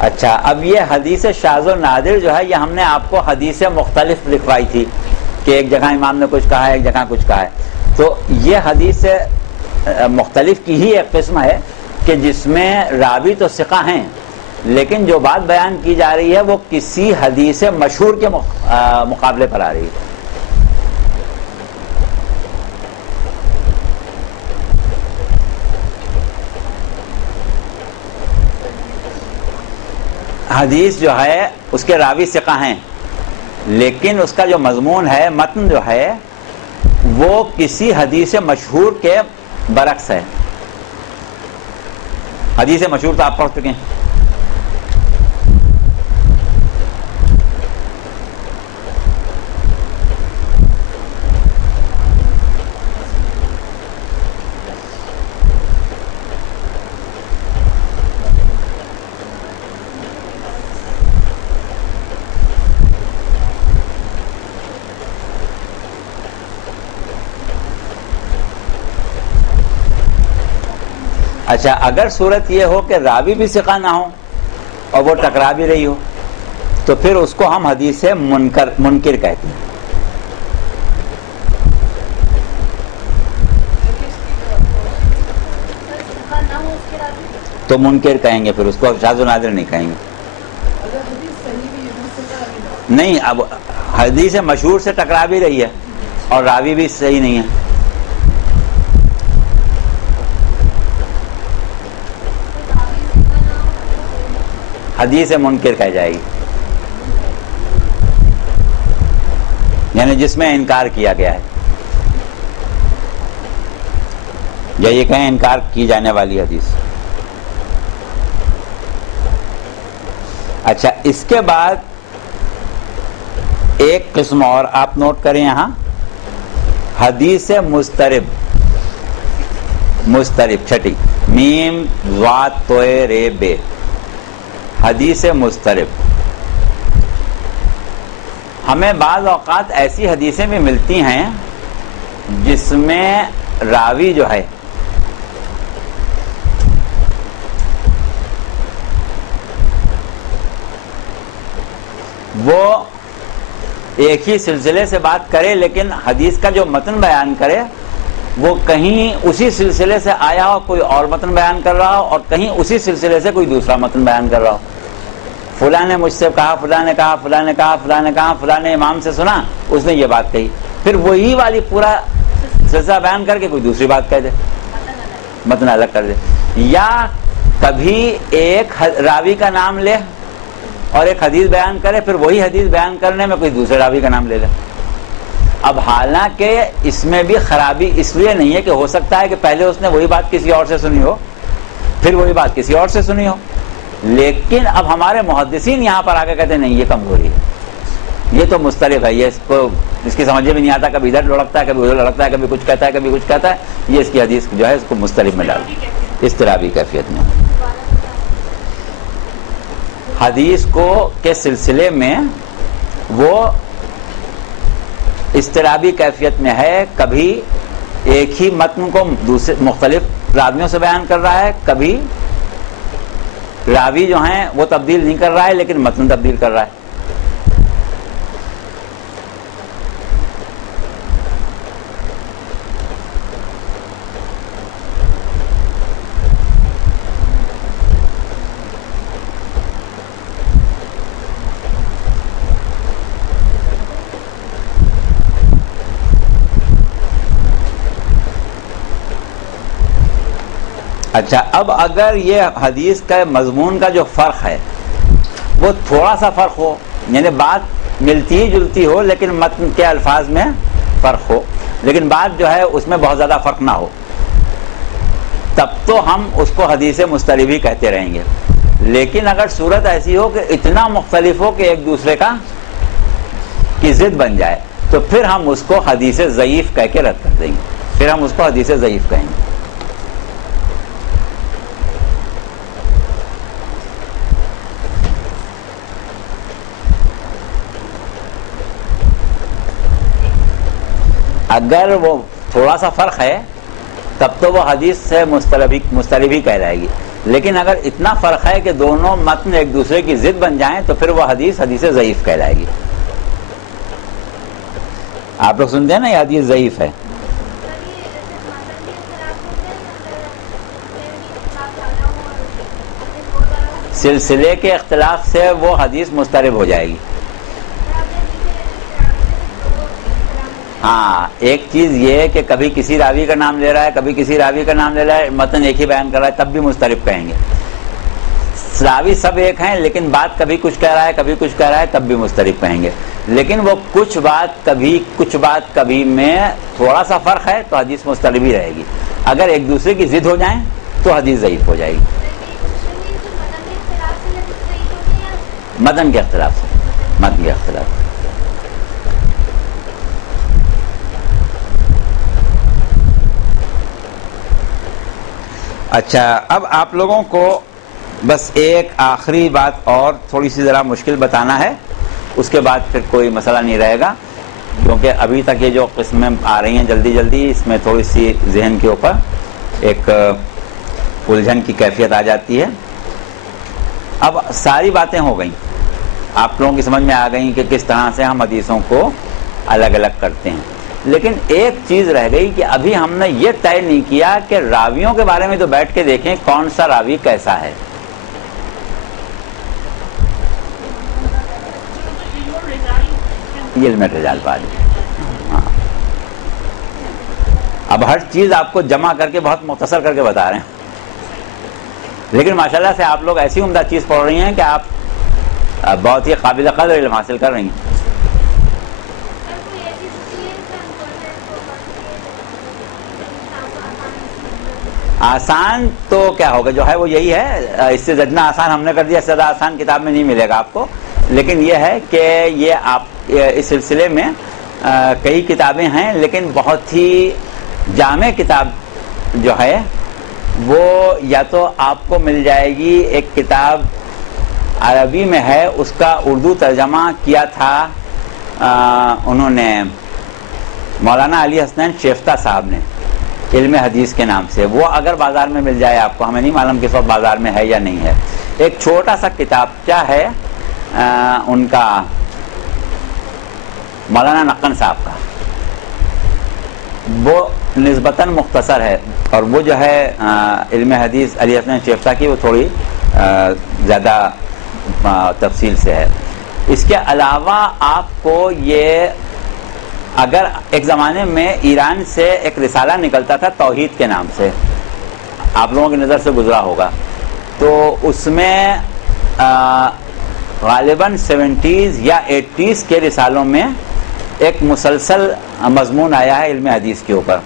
اچھا، اب یہ حدیث شاذ و نادر جو ہے یہ ہم نے آپ کو حدیث مختلف لکھوائی تھی کہ ایک جگہ امام نے کچھ کہا ہے، ایک جگہ کچھ کہا ہے. تو یہ حدیث مختلف کی ہی ایک قسم ہے کہ جس میں راوی تو ثقہ ہیں لیکن جو بات بیان کی جا رہی ہے وہ کسی حدیث مشہور کے مقابلے پر آ رہی ہے. حدیث جو ہے اس کے راوی ثقہ ہیں لیکن اس کا جو مضمون ہے، متن جو ہے وہ کسی حدیث مشہور کے برعکس ہے. حدیث مشہور تو آپ پڑھ چکے ہیں. اچھا، اگر صورت یہ ہو کہ راوی بھی ثقہ نہ ہو اور وہ ٹکرا بھی رہی ہو تو پھر اس کو ہم حدیث منکر کہتے ہیں. تو منکر کہیں گے، پھر اس کو شاذ و نادر نہیں کہیں گے. نہیں، اب حدیث مشہور سے ٹکرا بھی رہی ہے اور راوی بھی صحیح نہیں ہے. حدیث منکر کہہ جائے گی، یعنی جس میں انکار کیا گیا ہے یا یہ کہیں انکار کی جانے والی حدیث. اچھا، اس کے بعد ایک قسم اور آپ نوٹ کریں یہاں، حدیث مضطرب. مضطرب چھٹی، میم ضاد توئے رے بے، حدیث مضطرب. ہمیں بعض اوقات ایسی حدیثیں بھی ملتی ہیں جس میں راوی جو ہے وہ ایک ہی سلسلے سے بات کرے لیکن حدیث کا جو متن بیان کرے وہ کہیں اسی سلسلے سے آیا ہو، کوئی اور متن بیان کر رہا ہو، اور کہیں اسی سلسلے سے کوئی دوسرا متن بیان کر رہا ہو. فلاں نے مجھ سے کہا، فلاں نے کہا، فلاں نے کہا، فلاں نے کہا، فلاں نے امام سے سنا، اس نے یہ بات کہی، پھر وہی والی پورا سلسلہ بیان کر کے کوئی دوسری بات کہہ دے، متن الگ کر دے. یا کبھی ایک راوی کا نام لے اور ایک حدیث بیان کرے، پھر وہی حدیث بیان کرنے میں کوئی دوسرے راوی کا نام لے لے. اب حالانکہ اس میں بھی خرابی اس لیے نہیں ہے کہ ہو سکتا ہے کہ پہلے اس نے وہی بات کسی اور سے سنی ہو، پھر وہی بات کسی اور سے سنی ہو، لیکن اب ہمارے محدثین یہاں پر آ کے کہتے ہیں نہیں، یہ کمزوری ہے، یہ تو مسترب ہے، یہ اس کی سمجھ میں نہیں آتا، کبھی ادھر لڑکتا ہے، کبھی ادھر لڑکتا ہے، کبھی کچھ کہتا ہے، کبھی کچھ کہتا ہے، یہ اس کی حدیث جو ہے اس کو مسترب میں ڈال اضطرابی کیفیت میں. حدیث کو کے سلسلے میں وہ اضطرابی کیفیت میں ہے، کبھی ایک ہی متن کو دوسرے مختلف راویوں سے بیان کر رہا ہے، کبھی راوی جو ہیں وہ تبدیل نہیں کر رہا ہے لیکن متن تبدیل کر رہا ہے. اچھا، اب اگر یہ حدیث کا مضمون کا جو فرق ہے وہ تھوڑا سا فرق ہو، یعنی بات ملتی ہی جلتی ہو لیکن متن کے الفاظ میں فرق ہو، لیکن بات جو ہے اس میں بہت زیادہ فرق نہ ہو، تب تو ہم اس کو حدیث مضطرب ہی کہتے رہیں گے. لیکن اگر صورت ایسی ہو کہ اتنا مختلف ہو کہ ایک دوسرے کا کی ضد بن جائے تو پھر ہم اس کو حدیث ضعیف کہہ کے رد کر دیں گے، پھر ہم اس کو حدیث ضعیف کہیں گے۔ اگر وہ تھوڑا سا فرق ہے تب تو وہ حدیث سے مستلب ہی کہلائے گی، لیکن اگر اتنا فرق ہے کہ دونوں متن ایک دوسرے کی ضد بن جائیں تو پھر وہ حدیث ضعیف کہلائے گی۔ آپ لوگ سنتے ہیں نا یہ حدیث ضعیف ہے، سلسلے کے اختلاف سے وہ حدیث مسترب ہو جائے گی۔ ہاں، ایک چیز یہ ہے کہ کبھی کسی راوی کا نام لے رہا ہے، کبھی کسی راوی کا نام لے رہا ہے، متن ایک ہی بیان کر رہا ہے، تب بھی مسترب کہیں گے۔ راوی سب ایک ہیں لیکن بات کبھی کچھ کہہ رہا ہے کبھی کچھ کہہ رہا ہے، تب بھی مسترب کہیں گے۔ لیکن وہ کچھ بات کبھی میں تھوڑا سا فرق ہے تو حدیث مسترب ہی رہے گی، اگر ایک دوسرے کی ضد ہو جائیں تو حدیث ضعیف ہو جائے گی۔ متن کے اختلاف سے اچھا، اب آپ لوگوں کو بس ایک آخری بات اور تھوڑی سی ذرا مشکل بتانا ہے، اس کے بعد پھر کوئی مسئلہ نہیں رہے گا، کیونکہ ابھی تک یہ جو قسمیں آ رہی ہیں جلدی اس میں تھوڑی سی ذہن کے اوپر ایک الجھن کی کیفیت آ جاتی ہے۔ اب ساری باتیں ہو گئیں، آپ لوگوں کی سمجھ میں آ گئیں کہ کس طرح سے ہم حدیثوں کو الگ الگ کرتے ہیں، لیکن ایک چیز رہ گئی کہ ابھی ہم نے یہ طے نہیں کیا کہ راویوں کے بارے میں تو بیٹھ کے دیکھیں کون سا راوی کیسا ہے۔ علم رجال بات، ہاں، اب ہر چیز آپ کو جمع کر کے بہت مختصر کر کے بتا رہے ہیں، لیکن ماشاءاللہ سے آپ لوگ ایسی عمدہ چیز پڑھ رہی ہیں کہ آپ بہت ہی قابل قدر علم حاصل کر رہی ہیں۔ آسان تو کیا ہوگا، جو ہے وہ یہی ہے، اس سے زیادہ آسان ہم نے کر دیا، اس سے زیادہ آسان کتاب میں نہیں ملے گا آپ کو، لیکن یہ ہے کہ یہ آپ اس سلسلے میں کئی کتابیں ہیں، لیکن بہت ہی جامع کتاب جو ہے وہ یا تو آپ کو مل جائے گی، ایک کتاب عربی میں ہے، اس کا اردو ترجمہ کیا تھا انہوں نے مولانا علی حسنین شیفتہ صاحب نے، علم حدیث کے نام سے، وہ اگر بازار میں مل جائے آپ کو، ہمیں نہیں معلوم کس وقت بازار میں ہے یا نہیں ہے، ایک چھوٹا سا کتابچہ ہے ان کا، مولانا نقن صاحب کا، وہ نسبتاً مختصر ہے، اور وہ جو ہے علم حدیث علی حسنین شیفتہ کی وہ تھوڑی زیادہ تفصیل سے ہے۔ اس کے علاوہ آپ کو یہ، اگر ایک زمانے میں ایران سے ایک رسالہ نکلتا تھا توحید کے نام سے، آپ لوگوں کی نظر سے گزرا ہوگا، تو اس میں غالباً 70s یا 80s کے رسالوں میں ایک مسلسل مضمون آیا ہے علم حدیث کے اوپر،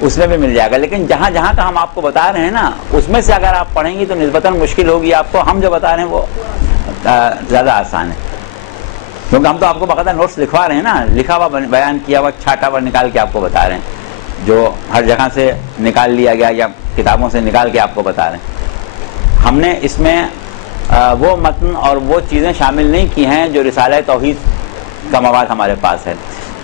اس میں بھی مل جائے گا، لیکن جہاں جہاں کا ہم آپ کو بتا رہے ہیں نا، اس میں سے اگر آپ پڑھیں گی تو نسبتاً مشکل ہوگی آپ کو، ہم جو بتا رہے ہیں وہ زیادہ آسان ہے، کیونکہ ہم تو آپ کو باقاعدہ نوٹس لکھوا رہے ہیں نا، لکھا ہوا بیان کیا ہوا چھاٹا ہوا نکال کے آپ کو بتا رہے ہیں، جو ہر جگہ سے نکال لیا گیا یا کتابوں سے نکال کے آپ کو بتا رہے ہیں۔ ہم نے اس میں وہ متن اور وہ چیزیں شامل نہیں کی ہیں جو رسالہ توحید کا مواد ہمارے پاس ہے،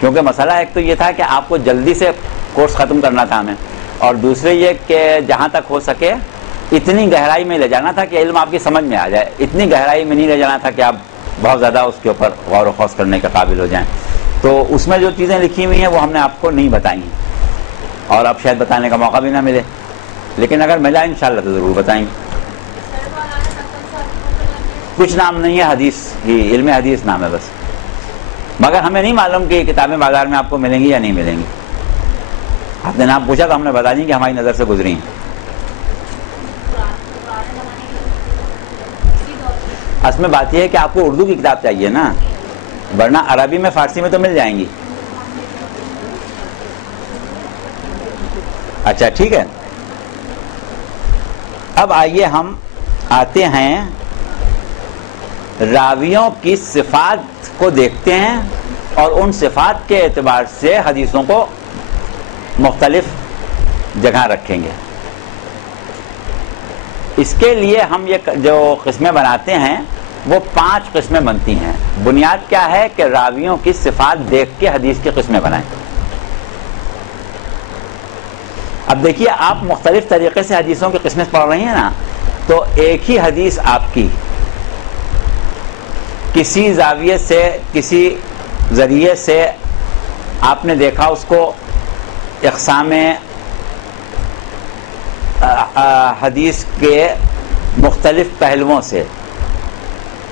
کیونکہ مسئلہ ایک تو یہ تھا کہ آپ کو جلدی سے کورس ختم کرنا تھا ہمیں، اور دوسرے یہ کہ جہاں تک ہو سکے اتنی گہرائی میں لے جانا تھا کہ علم آپ کی سمجھ میں آ جائے، اتنی گہرائی میں نہیں لے جانا تھا کہ آپ بہت زیادہ اس کے اوپر غور و خوض کرنے کے قابل ہو جائیں۔ تو اس میں جو چیزیں لکھی ہوئی ہیں وہ ہم نے آپ کو نہیں بتائیں، اور اب شاید بتانے کا موقع بھی نہ ملے، لیکن اگر ملا انشاءاللہ تو ضرور بتائیں گے۔ کچھ نام نہیں ہے، حدیث ہی، علم حدیث نام ہے بس، مگر ہمیں نہیں معلوم کہ یہ کتابیں بازار میں آپ کو ملیں گی یا نہیں ملیں گی۔ آپ نے نام پوچھا تو ہم نے بتا دیں کہ ہماری نظر سے گزری ہیں۔ اصل میں بات یہ ہے کہ آپ کو اردو کی کتاب چاہیے نا، ورنہ عربی میں فارسی میں تو مل جائیں گی۔ اچھا ٹھیک ہے، اب آئیے ہم آتے ہیں راویوں کی صفات کو دیکھتے ہیں اور ان صفات کے اعتبار سے حدیثوں کو مختلف جگہ رکھیں گے. اس کے لیے ہم یہ جو قسمیں بناتے ہیں وہ 5 قسمیں بنتی ہیں. بنیاد کیا ہے کہ راویوں کی صفات دیکھ کے حدیث کی قسمیں بنائیں. اب دیکھیے آپ مختلف طریقے سے حدیثوں کی قسمیں پڑھ رہی ہیں نا, تو ایک ہی حدیث آپ کی کسی زاویے سے کسی ذریعے سے آپ نے دیکھا اس کو اقسام حدیث کے مختلف پہلوؤں سے,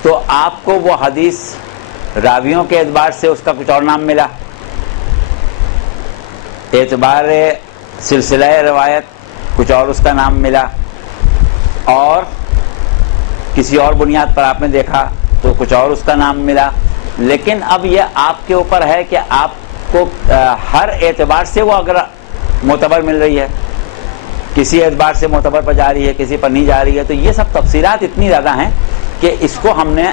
تو آپ کو وہ حدیث راویوں کے اعتبار سے اس کا کچھ اور نام ملا, اعتبار سلسلہ روایت کچھ اور اس کا نام ملا, اور کسی اور بنیاد پر آپ نے دیکھا تو کچھ اور اس کا نام ملا. لیکن اب یہ آپ کے اوپر ہے کہ آپ کو ہر اعتبار سے وہ اگر معتبر مل رہی ہے, کسی اعتبار سے معتبر پر جا رہی ہے, کسی پر نہیں جا رہی ہے, تو یہ سب تفصیلات اتنی زیادہ ہیں کہ اس کو ہم نے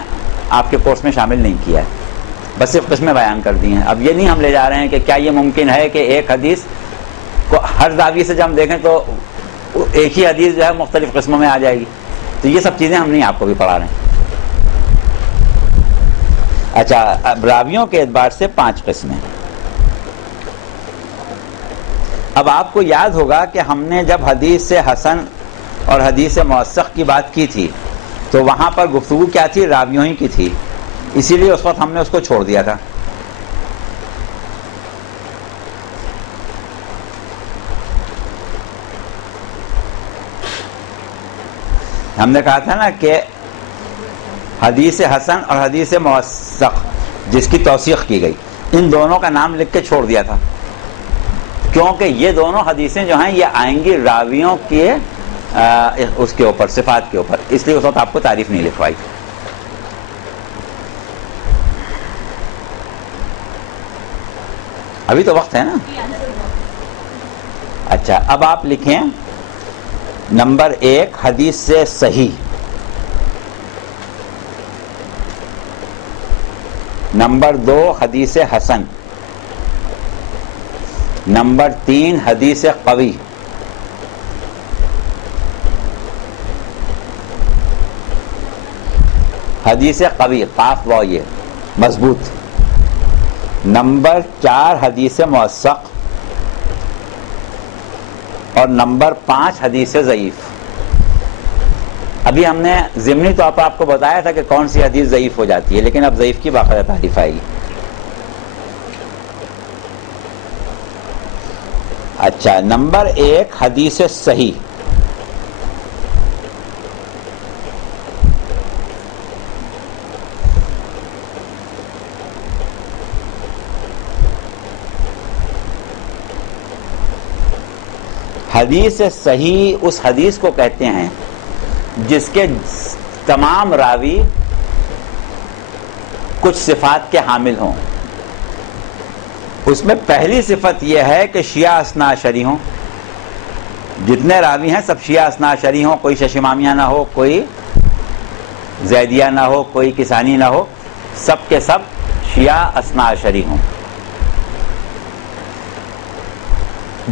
آپ کے کورس میں شامل نہیں کیا ہے, بس صرف قسمیں بیان کر دی ہیں. اب یہ نہیں ہم لے جا رہے ہیں کہ کیا یہ ممکن ہے کہ ایک حدیث کو ہر زاویے سے جب ہم دیکھیں تو ایک ہی حدیث جو ہے مختلف قسموں میں آ جائے گی. تو یہ سب چیزیں ہم نہیں آپ کو بھی پڑھا رہے ہیں. اچھا, اب راویوں کے اعتبار سے 5 قسمیں. اب آپ کو یاد ہوگا کہ ہم نے جب حدیث حسن اور حدیث موثق کی بات کی تھی تو وہاں پر گفتگو کیا تھی؟ راویوں ہی کی تھی. اسی لیے اس وقت ہم نے اس کو چھوڑ دیا تھا. ہم نے کہا تھا نا کہ حدیث حسن اور حدیث موثق جس کی توثیق کی گئی, ان دونوں کا نام لکھ کے چھوڑ دیا تھا, کیونکہ یہ دونوں حدیثیں جو ہیں یہ آئیں گی راویوں کے اس کے اوپر, صفات کے اوپر, اس لیے اس وقت آپ کو تعریف نہیں لکھوائی. ابھی تو وقت ہے نا. اچھا, اب آپ لکھیں نمبر 1 حدیث سے صحیح, نمبر 2 حدیث حسن, نمبر 3 حدیث قوی, حدیث قوی قاف واو یہ مضبوط, نمبر 4 حدیث موثق, اور نمبر 5 حدیث ضعیف. ابھی ہم نے ضمنی طور پر آپ کو بتایا تھا کہ کون سی حدیث ضعیف ہو جاتی ہے, لیکن اب ضعیف کی باقاعدہ تعریف آئے گی. اچھا, نمبر 1 حدیث صحیح. حدیث صحیح اس حدیث کو کہتے ہیں جس کے تمام راوی کچھ صفات کے حامل ہوں. اس میں پہلی صفت یہ ہے کہ شیعہ اثنا عشری ہوں. جتنے راوی ہیں سب شیعہ اثنا عشری ہوں, کوئی شش امامیہ نہ ہو, کوئی زیدیہ نہ ہو, کوئی کسانی نہ ہو, سب کے سب شیعہ اثنا عشری ہوں.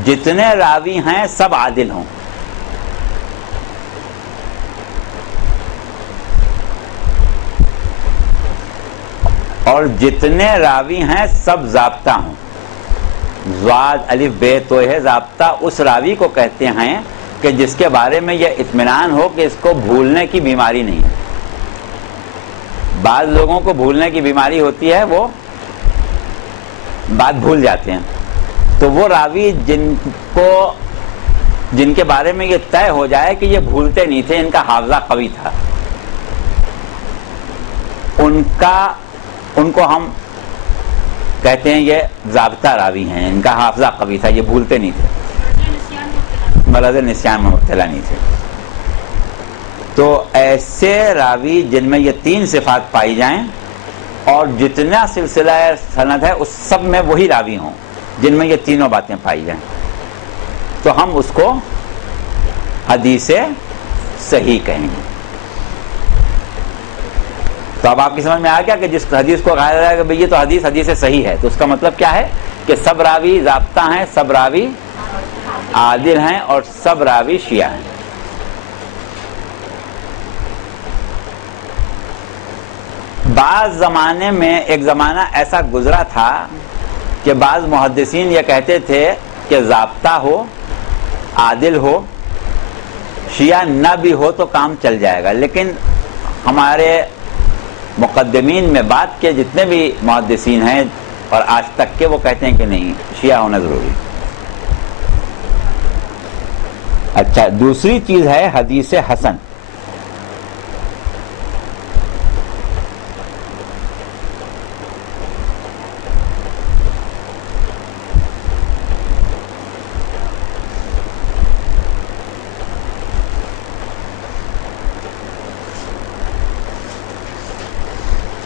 جتنے راوی ہیں سب عادل ہوں. اور جتنے راوی ہیں سب ضابطہ ہوں. ضاد الف بے تو ہے ضابطہ اس راوی کو کہتے ہیں کہ جس کے بارے میں یہ اطمینان ہو کہ اس کو بھولنے کی بیماری نہیں ہے. بعض لوگوں کو بھولنے کی بیماری ہوتی ہے, وہ بات بھول جاتے ہیں. تو وہ راوی جن کے بارے میں یہ طے ہو جائے کہ یہ بھولتے نہیں تھے, ان کا حافظہ قوی تھا, ان کو ہم کہتے ہیں یہ ضابطہ راوی ہیں, ان کا حافظہ قوی تھا, یہ بھولتے نہیں تھے, مرض نسیان میں مبتلا نہیں تھے. تو ایسے راوی جن میں یہ 3 صفات پائی جائیں اور جتنا سلسلہ سند ہے اس سب میں وہی راوی ہوں جن میں یہ تینوں باتیں پائی جائیں, تو ہم اس کو حدیث صحیح کہیں گے. تو اب آپ کی سمجھ میں آ گیا کہ جس حدیث کو کہا جائے کہ بھئی یہ تو حدیث صحیح ہے، تو اس کا مطلب کیا ہے کہ سب راوی ضابطہ ہیں، سب راوی عادل ہیں اور سب راوی شیعہ ہیں۔ بعض زمانے میں ایک زمانہ ایسا گزرا تھا کہ بعض محدثین یہ کہتے تھے کہ ضابطہ ہو، عادل ہو، شیعہ نہ بھی ہو تو کام چل جائے گا، لیکن ہمارے مقدمین میں بات کے جتنے بھی محدثین ہیں اور آج تک کے، وہ کہتے ہیں کہ نہیں، شیعہ ہونا ضروری۔ اچھا، دوسری چیز ہے حدیث حسن۔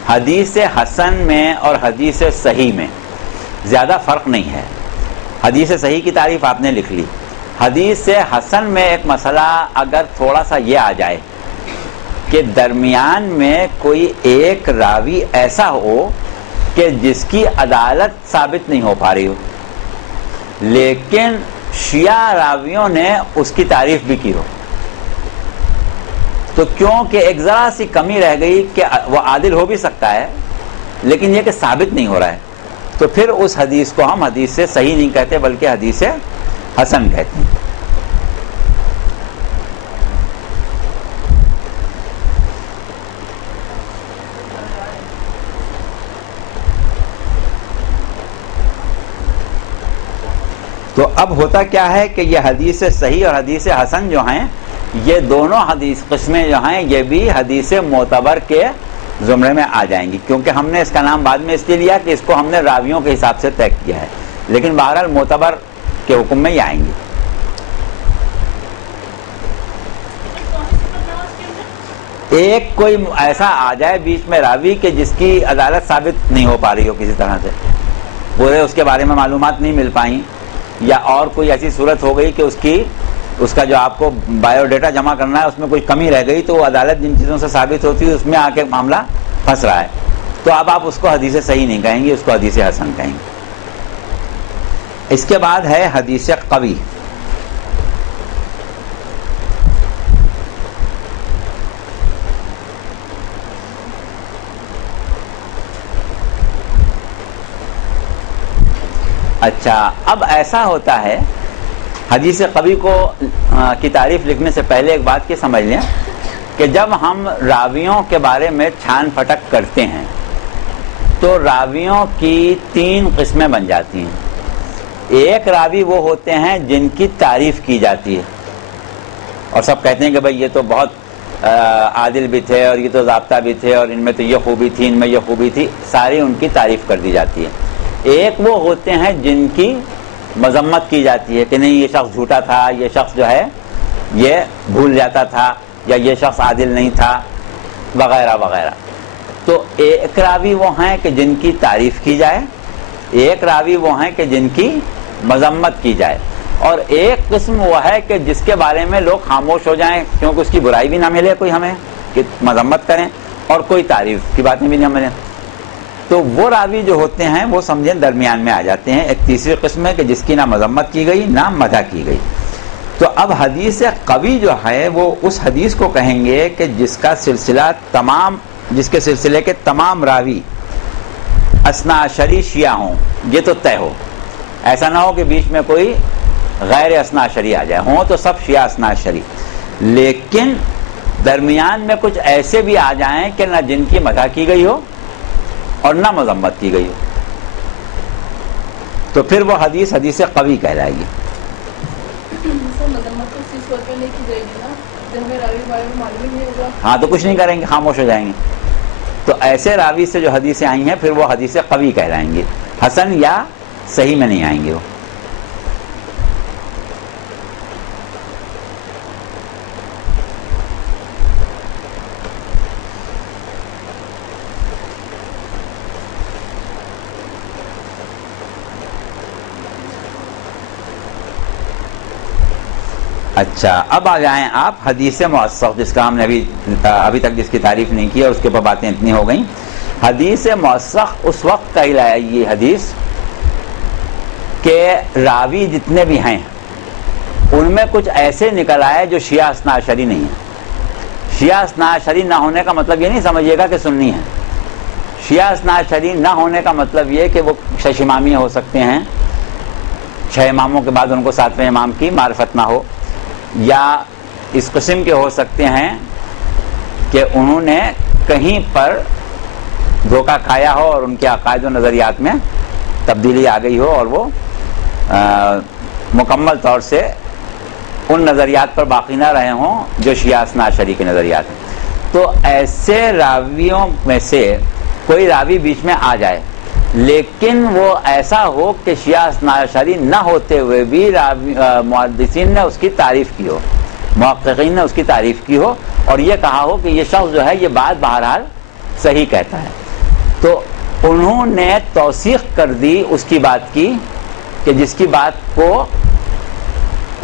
حدیث حسن میں اور حدیث صحیح میں زیادہ فرق نہیں ہے۔ حدیث صحیح کی تعریف آپ نے لکھ لی۔ حدیث حسن میں ایک مسئلہ اگر تھوڑا سا یہ آ جائے کہ درمیان میں کوئی ایک راوی ایسا ہو کہ جس کی عدالت ثابت نہیں ہو پا رہی ہو، لیکن شیعہ راویوں نے اس کی تعریف بھی کی ہو، تو کیونکہ ایک ذرا سی کمی رہ گئی کہ وہ عادل ہو بھی سکتا ہے لیکن یہ کہ ثابت نہیں ہو رہا ہے، تو پھر اس حدیث کو ہم حدیث سے صحیح نہیں کہتے بلکہ حدیث حسن کہتے ہیں۔ تو اب ہوتا کیا ہے کہ یہ حدیث صحیح اور حدیث حسن جو ہیں، یہ دونوں حدیث قسمیں جو ہیں یہ بھی حدیث معتبر کے زمرے میں آ جائیں گی، کیونکہ ہم نے اس کا نام بعد میں اس لیے لیا کہ اس کو ہم نے راویوں کے حساب سے طے کیا ہے، لیکن بہرحال معتبر کے حکم میں ہی آئیں گی۔ ایک کوئی ایسا آ جائے بیچ میں راوی کہ جس کی عدالت ثابت نہیں ہو پا رہی ہو کسی طرح سے، پورے اس کے بارے میں معلومات نہیں مل پائیں، یا اور کوئی ایسی صورت ہو گئی کہ اس کا جو آپ کو بایو ڈیٹا جمع کرنا ہے اس میں کوئی کمی رہ گئی، تو وہ عدالت جن چیزوں سے ثابت ہوتی ہے اس میں آ کے معاملہ پھنس رہا ہے، تو اب آپ اس کو حدیث صحیح نہیں کہیں گے، اس کو حدیث حسن کہیں گے۔ اس کے بعد ہے حدیث قوی۔ اچھا، اب ایسا ہوتا ہے، حدیث قوی کو کی تعریف لکھنے سے پہلے ایک بات کی سمجھ لیں کہ جب ہم راویوں کے بارے میں چھان پھٹک کرتے ہیں تو راویوں کی 3 قسمیں بن جاتی ہیں۔ ایک راوی وہ ہوتے ہیں جن کی تعریف کی جاتی ہے اور سب کہتے ہیں کہ بھئی یہ تو بہت عادل بھی تھے اور یہ تو ضابطہ بھی تھے اور ان میں تو یہ خوبی تھی، ان میں یہ خوبی تھی، ساری ان کی تعریف کر دی جاتی ہے۔ ایک وہ ہوتے ہیں جن کی مذمت کی جاتی ہے کہ نہیں، یہ شخص جھوٹا تھا، یہ شخص جو ہے یہ بھول جاتا تھا، یا یہ شخص عادل نہیں تھا، وغیرہ وغیرہ۔ تو ایک راوی وہ ہیں کہ جن کی تعریف کی جائے، ایک راوی وہ ہیں کہ جن کی مذمت کی جائے، اور ایک قسم وہ ہے کہ جس کے بارے میں لوگ خاموش ہو جائیں کیونکہ اس کی برائی بھی نہ ملے کوئی ہمیں کہ مذمت کریں، اور کوئی تعریف کی باتیں بھی نہ ملیں۔ تو وہ راوی جو ہوتے ہیں وہ سمجھیں درمیان میں آ جاتے ہیں۔ ایک تیسری قسم ہے کہ جس کی نہ مذمت کی گئی نہ مدح کی گئی۔ تو اب حدیث قوی جو ہے وہ اس حدیث کو کہیں گے کہ جس کا سلسلہ جس کے سلسلے کے تمام راوی اثنا عشری شیعہ ہوں، یہ تو طے ہو، ایسا نہ ہو کہ بیچ میں کوئی غیر اثنا عشری آ جائے، ہوں تو سب شیعہ اثنا عشری، لیکن درمیان میں کچھ ایسے بھی آ جائیں کہ نہ جن کی مدح کی گئی ہو اور نہ مذمت کی گئی ہو، تو پھر وہ حدیث قوی کہلائے گی۔ ہاں تو کچھ نہیں کریں گے، خاموش ہو جائیں گے۔ تو ایسے راوی سے جو حدیثیں آئی ہیں پھر وہ حدیث قوی کہلائیں گے، حسن یا صحیح میں نہیں آئیں گے وہ۔ اچھا اب آ جائیں آپ حدیث موثق، جس کا ہم نے ابھی تک جس کی تعریف نہیں کی اور اس کے اوپر باتیں اتنی ہو گئیں. حدیث موثق اس وقت کہلائے یہ حدیث کہ راوی جتنے بھی ہیں ان میں کچھ ایسے نکل آئے جو شیعہ اثنا عشری نہیں ہے. شیعہ اثنا عشری نہ ہونے کا مطلب یہ نہیں سمجھیے گا کہ سنی ہے. شیعہ اثنا عشری نہ ہونے کا مطلب یہ کہ وہ شش امامی ہو سکتے ہیں، 6 اماموں کے بعد ان کو 7ویں امام کی معرفت نہ ہو، یا اس قسم کے ہو سکتے ہیں کہ انہوں نے کہیں پر دھوکہ کھایا ہو اور ان کے عقائد و نظریات میں تبدیلی آ گئی ہو اور وہ مکمل طور سے ان نظریات پر باقی نہ رہے ہوں جو شیعہ اثنا عشری کے نظریات ہیں. تو ایسے راویوں میں سے کوئی راوی بیچ میں آ جائے لیکن وہ ایسا ہو کہ شیعہ اثنا عشری نہ ہوتے ہوئے بھی محدثین نے اس کی تعریف کی ہو، محققین نے اس کی تعریف کی ہو اور یہ کہا ہو کہ یہ شخص جو ہے یہ بات بہرحال صحیح کہتا ہے، تو انہوں نے توثیق کر دی اس کی بات کی کہ جس کی بات کو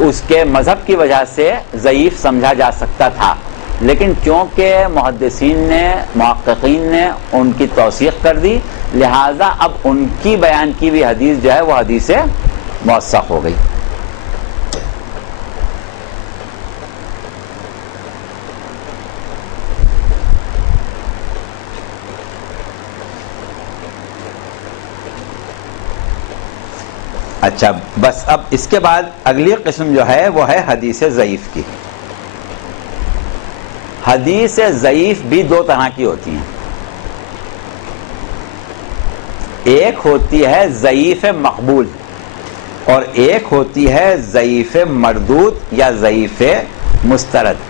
اس کے مذہب کی وجہ سے ضعیف سمجھا جا سکتا تھا، لیکن چونکہ محدثین نے محققین نے ان کی توثیق کر دی لہٰذا اب ان کی بیان کی ہوئی حدیث جو ہے وہ حدیث موثق ہو گئی. اچھا بس اب اس کے بعد اگلی قسم جو ہے وہ ہے حدیث ضعیف کی. حدیث ضعیف بھی 2 طرح کی ہوتی ہیں. ایک ہوتی ہے ضعیف مقبول اور ایک ہوتی ہے ضعیف مردود یا ضعیف مسترد.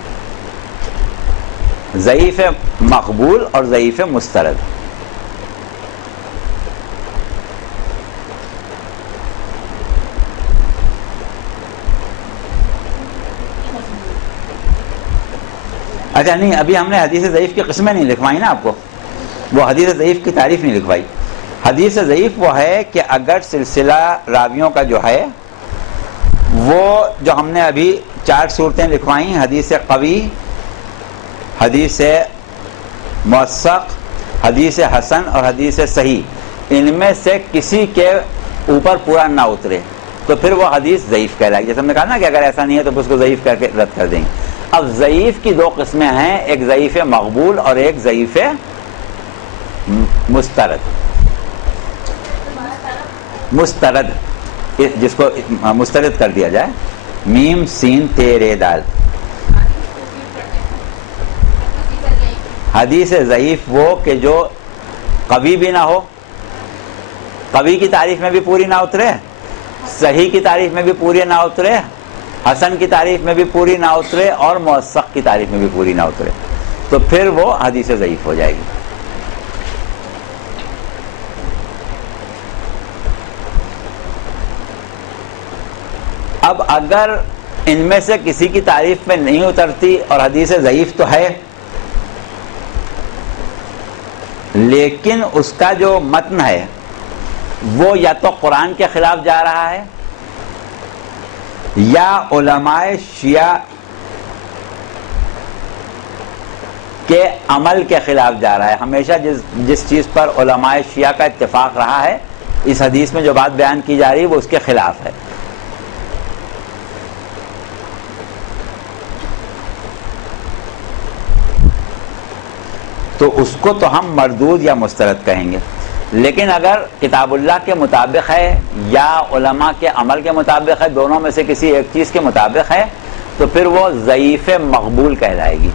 ضعیف مقبول اور ضعیف مسترد. اچھا نہیں، ابھی ہم نے حدیث ضعیف کی قسمیں نہیں لکھوائی نا آپ کو، وہ حدیث ضعیف کی تعریف نہیں لکھوائی. حدیث ضعیف وہ ہے کہ اگر سلسلہ راویوں کا جو ہے وہ جو ہم نے ابھی 4 صورتیں لکھوائیں، حدیث قوی، حدیث موثق، حدیث حسن اور حدیث صحیح، ان میں سے کسی کے اوپر پورا نہ اترے تو پھر وہ حدیث ضعیف کہلائے گی. جیسے ہم نے کہا نا کہ اگر ایسا نہیں ہے تو اس کو ضعیف کر کے رد کر دیں گے. اب ضعیف کی 2 قسمیں ہیں، ایک ضعیف مقبول اور ایک ضعیف مسترد. مسترد جس کو مسترد کر دیا جائے، میم سین تیرے دال. حدیث ضعیف وہ کہ جو قوی بھی نہ ہو، قوی کی تعریف میں بھی پوری نہ اترے، صحیح کی تعریف میں بھی پوری نہ اترے، حسن کی تعریف میں بھی پوری نہ اترے اور موثق کی تعریف میں بھی پوری نہ اترے، تو پھر وہ حدیث ضعیف ہو جائے گی. اب اگر ان میں سے کسی کی تعریف میں نہیں اترتی اور حدیث ضعیف تو ہے لیکن اس کا جو متن ہے وہ یا تو قرآن کے خلاف جا رہا ہے یا علماء شیعہ کے عمل کے خلاف جا رہا ہے. ہمیشہ جس چیز پر علماء شیعہ کا اتفاق رہا ہے اس حدیث میں جو بات بیان کی جا رہی ہے وہ اس کے خلاف ہے. تو اس کو تو ہم مردود یا مسترد کہیں گے. لیکن اگر کتاب اللہ کے مطابق ہے یا علماء کے عمل کے مطابق ہے، دونوں میں سے کسی ایک چیز کے مطابق ہے، تو پھر وہ ضعیف مقبول کہلائے گی.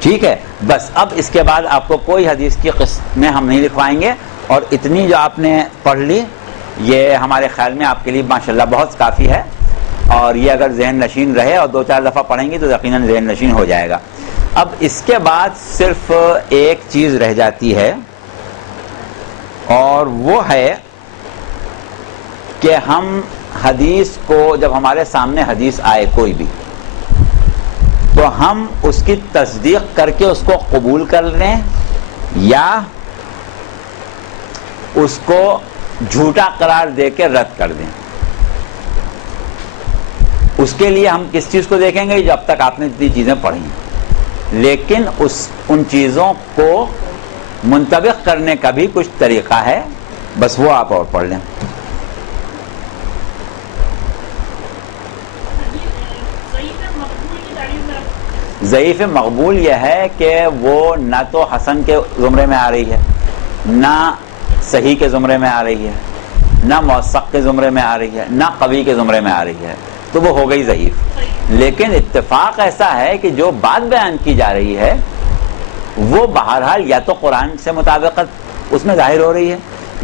ٹھیک ہے. بس اب اس کے بعد آپ کو کوئی حدیث کی قسمیں ہم نہیں لکھوائیں گے، اور اتنی جو آپ نے پڑھ لی یہ ہمارے خیال میں آپ کے لیے ماشاءاللہ بہت کافی ہے، اور یہ اگر ذہن نشین رہے اور 2-4 دفعہ پڑھیں گی تو یقیناً ذہن نشین ہو جائے گا. اب اس کے بعد صرف ایک چیز رہ جاتی ہے اور وہ ہے کہ ہم حدیث کو جب ہمارے سامنے حدیث آئے کوئی بھی تو ہم اس کی تصدیق کر کے اس کو قبول کر لیں یا اس کو جھوٹا قرار دے کے رد کر دیں. اس کے لیے ہم کس چیز کو دیکھیں گے؟ جو اب تک آپ نے جتنی چیزیں پڑھی ہیں، لیکن ان چیزوں کو منطبق کرنے کا بھی کچھ طریقہ ہے، بس وہ آپ اور پڑھ لیں. ضعیف مقبول یہ ہے کہ وہ نہ تو حسن کے زمرے میں آ رہی ہے، نہ صحیح کے زمرے میں آ رہی ہے، نہ موثق کے زمرے میں آ رہی ہے، نہ قوی کے زمرے میں آ رہی ہے، تو وہ ہو گئی ضعیف. لیکن اتفاق ایسا ہے کہ جو بات بیان کی جا رہی ہے وہ بہرحال یا تو قرآن سے مطابقت اس میں ظاہر ہو رہی ہے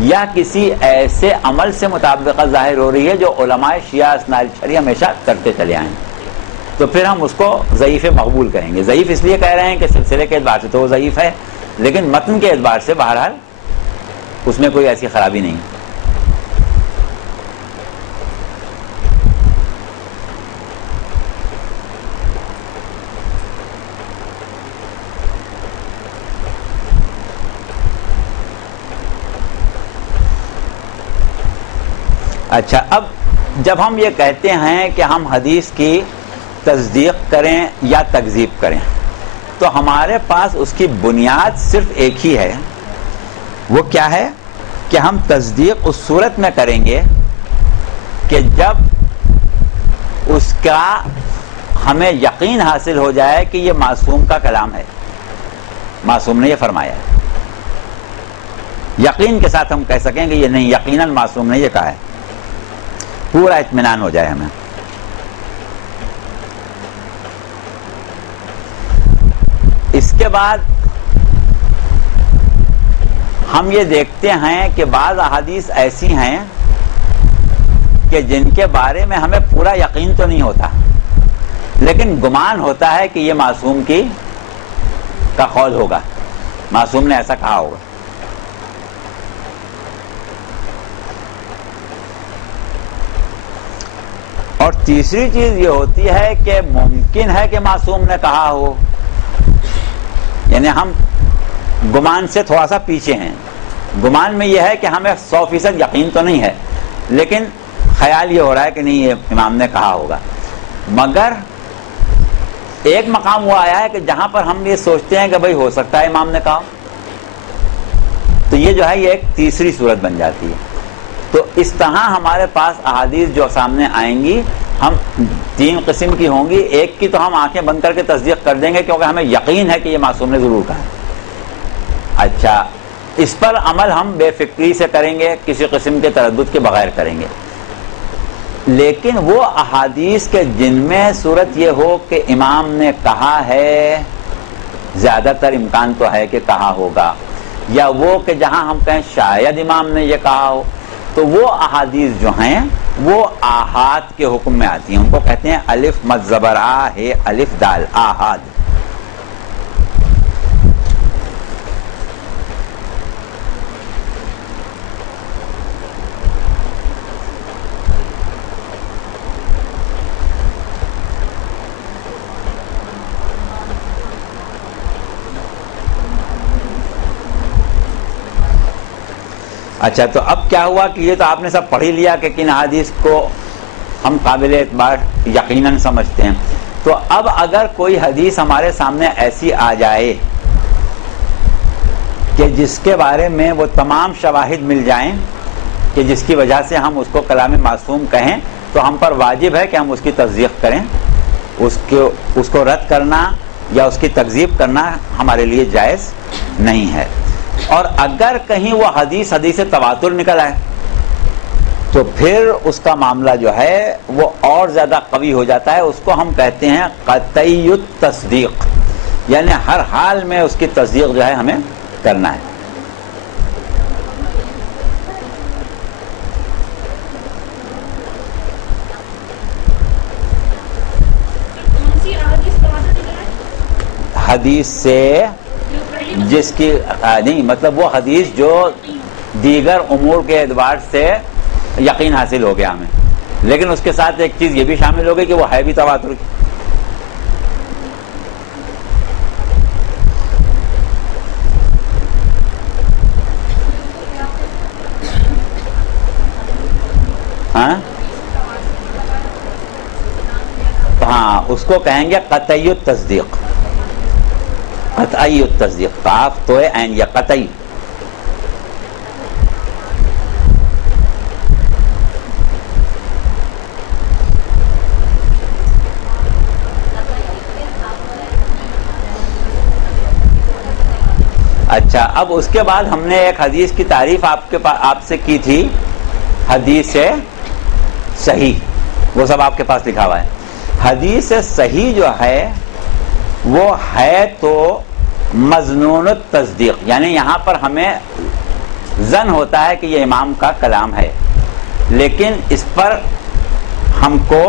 یا کسی ایسے عمل سے مطابقت ظاہر ہو رہی ہے جو علماء شیعہ اسناد شریعہ ہمیشہ کرتے چلے آئے ہیں. تو پھر ہم اس کو ضعیف مقبول کہیں گے. ضعیف اس لیے کہہ رہے ہیں کہ سلسلے کے اعتبار سے تو وہ ضعیف ہے، لیکن متن کے اعتبار سے بہرحال اس میں کوئی ایسی خرابی نہیں. اچھا، اب جب ہم یہ کہتے ہیں کہ ہم حدیث کی تصدیق کریں یا تکذیب کریں تو ہمارے پاس اس کی بنیاد صرف ایک ہی ہے. وہ کیا ہے کہ ہم تصدیق اس صورت میں کریں گے کہ جب اس کا ہمیں یقین حاصل ہو جائے کہ یہ معصوم کا کلام ہے، معصوم نے یہ فرمایا ہے. یقین کے ساتھ ہم کہہ سکیں کہ یہ نہیں، یقیناً معصوم نے یہ کہا ہے، پورا اطمینان ہو جائے ہمیں. اس کے بعد ہم یہ دیکھتے ہیں کہ بعض احادیث ایسی ہیں کہ جن کے بارے میں ہمیں پورا یقین تو نہیں ہوتا، لیکن گمان ہوتا ہے کہ یہ معصوم کا قول ہوگا، معصوم نے ایسا کہا ہوگا. اور تیسری چیز یہ ہوتی ہے کہ ممکن ہے کہ معصوم نے کہا ہو، یعنی ہم گمان سے تھوڑا سا پیچھے ہیں. گمان میں یہ ہے کہ ہمیں 100% یقین تو نہیں ہے، لیکن خیال یہ ہو رہا ہے کہ نہیں یہ امام نے کہا ہوگا. مگر ایک مقام وہ آیا ہے کہ جہاں پر ہم یہ سوچتے ہیں کہ بھئی ہو سکتا ہے امام نے کہا، تو یہ جو ہے یہ ایک تیسری صورت بن جاتی ہے. تو اس طرح ہمارے پاس احادیث جو سامنے آئیں گی ہم 3 قسم کی ہوں گی. ایک کی تو ہم آنکھیں بند کر کے تصدیق کر دیں گے کیونکہ ہمیں یقین ہے کہ یہ معصوم نے ضرور کہا ہے. اچھا، اس پر عمل ہم بے فکری سے کریں گے، کسی قسم کے تردد کے بغیر کریں گے. لیکن وہ احادیث کے جن میں صورت یہ ہو کہ امام نے کہا ہے، زیادہ تر امکان تو ہے کہ کہا ہوگا، یا وہ کہ جہاں ہم کہیں شاید امام نے یہ کہا ہو، تو وہ احادیث جو ہیں وہ آحاد کے حکم میں آتی ہیں. ان کو کہتے ہیں الف مد زبر آ ہے الف دال، آحاد. اچھا، تو اب کیا ہوا کہ یہ تو آپ نے سب پڑھ ہی لیا کہ کن حدیث کو ہم قابل اعتبار یقیناً سمجھتے ہیں. تو اب اگر کوئی حدیث ہمارے سامنے ایسی آ جائے کہ جس کے بارے میں وہ تمام شواہد مل جائیں کہ جس کی وجہ سے ہم اس کو کلام معصوم کہیں، تو ہم پر واجب ہے کہ ہم اس کی تصدیق کریں. اس کو رد کرنا یا اس کی تکذیب کرنا ہمارے لیے جائز نہیں ہے. اور اگر کہیں وہ حدیث تواتر نکل آئے تو پھر اس کا معاملہ جو ہے وہ اور زیادہ قوی ہو جاتا ہے. اس کو ہم کہتے ہیں قطعی التصدیق، یعنی ہر حال میں اس کی تصدیق جو ہے ہمیں کرنا ہے. حدیث سے جس کی نہیں، مطلب وہ حدیث جو دیگر امور کے اعتبار سے یقین حاصل ہو گیا ہمیں، لیکن اس کے ساتھ ایک چیز یہ بھی شامل ہو گئی کہ وہ ہے بھی تواتر کی. ہاں ہاں اس کو کہیں گے قطعی التصدیق، قطعی التصدیق، قاف تو عین یا قطعی. اچھا اب اس کے بعد ہم نے ایک حدیث کی تعریف آپ سے کی تھی، حدیث صحیح، وہ سب آپ کے پاس لکھا ہوا ہے. حدیث صحیح جو ہے وہ ہے تو مظنون التصدیق، یعنی یہاں پر ہمیں ظن ہوتا ہے کہ یہ امام کا کلام ہے، لیکن اس پر ہم کو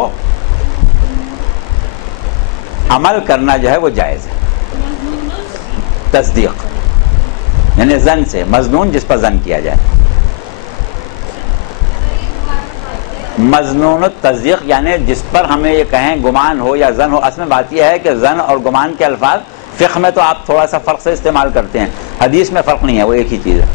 عمل کرنا جو ہے وہ جائز ہے. تصدیق یعنی ظن سے، مظنون جس پر ظن کیا جائے. مظنون التصدیق یعنی جس پر ہمیں یہ کہیں گمان ہو یا ظن ہو. اصل میں بات یہ ہے کہ ظن اور گمان کے الفاظ فقہ میں تو آپ تھوڑا سا فرق سے استعمال کرتے ہیں، حدیث میں فرق نہیں ہے، وہ ایک ہی چیز ہے.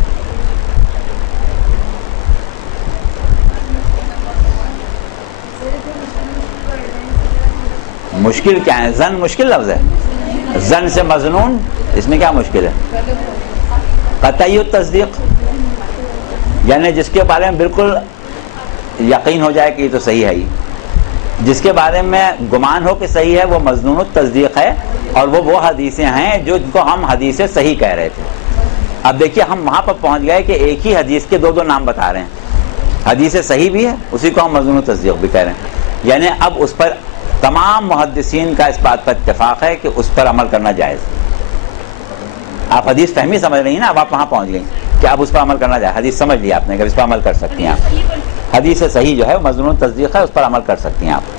مشکل کیا ہے؟ ظن مشکل لفظ ہے. ظن سے مظنون، اس میں کیا مشکل ہے؟ قطعی التصدیق یعنی جس کے بارے میں بالکل یقین ہو جائے کہ یہ تو صحیح ہے ہی. جس کے بارے میں گمان ہو کہ صحیح ہے وہ مظنون التصدیق ہے، اور وہ حدیثیں ہیں جو جن کو ہم حدیث صحیح کہہ رہے تھے. اب دیکھیے ہم وہاں پر پہنچ گئے کہ ایک ہی حدیث کے دو نام بتا رہے ہیں. حدیث صحیح بھی ہے، اسی کو ہم مظنون التصدیق بھی کہہ رہے ہیں. یعنی اب اس پر تمام محدثین کا اس بات پر اتفاق ہے کہ اس پر عمل کرنا جائز. آپ حدیث فہمی سمجھ رہی ہیں نا، اب آپ وہاں پہنچ گئی کہ اب اس پر عمل کرنا جائے. حدیث سمجھ لیا آپ نے کہ اس پر عمل کر سکتی ہیں آپ. حدیث صحیح جو ہے مظنون تصدیق ہے، اس پر عمل کر سکتی ہیں آپ.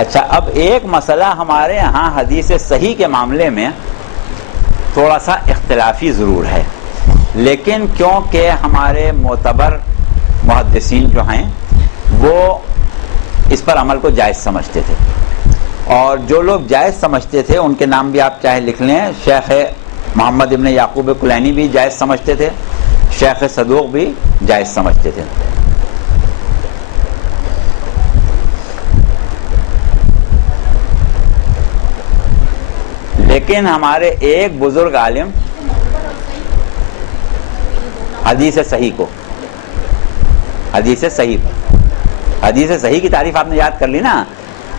اچھا اب ایک مسئلہ ہمارے ہاں حدیث صحیح کے معاملے میں تھوڑا سا اختلافی ضرور ہے، لیکن کیونکہ ہمارے معتبر محدثین جو ہیں وہ اس پر عمل کو جائز سمجھتے تھے، اور جو لوگ جائز سمجھتے تھے ان کے نام بھی آپ چاہے لکھ لیں. شیخ محمد ابن یعقوب کلینی بھی جائز سمجھتے تھے، شیخ صدوق بھی جائز سمجھتے تھے. لیکن ہمارے ایک بزرگ عالم حدیث صحیح کو، حدیث صحیح کی تعریف آپ نے یاد کر لی نا.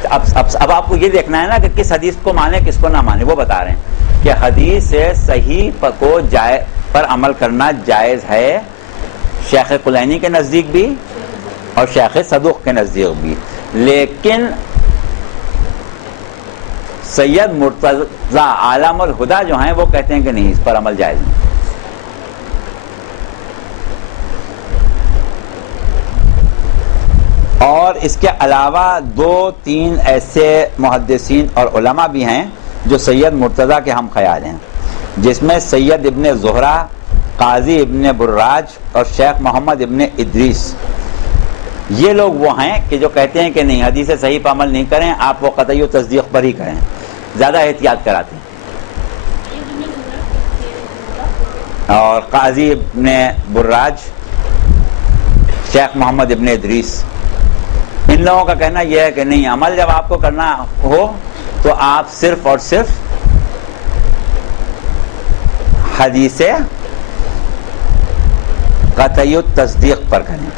اب آپ کو یہ دیکھنا ہے نا کہ کس حدیث کو مانے کس کو نہ مانے. وہ بتا رہے ہیں کہ حدیث صحیح کو پر عمل کرنا جائز ہے شیخ کلینی کے نزدیک بھی اور شیخ صدوق کے نزدیک بھی، لیکن سید مرتضی عالم الہدا جو ہیں وہ کہتے ہیں کہ نہیں، اس پر عمل جائز نہیں. اور اس کے علاوہ دو تین ایسے محدثین اور علماء بھی ہیں جو سید مرتضی کے ہم خیال ہیں، جس میں سید ابن زہرہ، قاضی ابن براج اور شیخ محمد ابن ادریس. یہ لوگ وہ ہیں کہ جو کہتے ہیں کہ نہیں، حدیث صحیح پر عمل نہیں کریں، آپ وہ قطعی و تصدیق پر ہی کریں، زیادہ احتیاط کراتے ہیں. اور قاضی ابن براج، شیخ محمد ابن ادریس، ان لوگوں کا کہنا یہ ہے کہ نہیں، عمل جب آپ کو کرنا ہو تو آپ صرف اور صرف حدیث قطعی التصدیق پر کریں.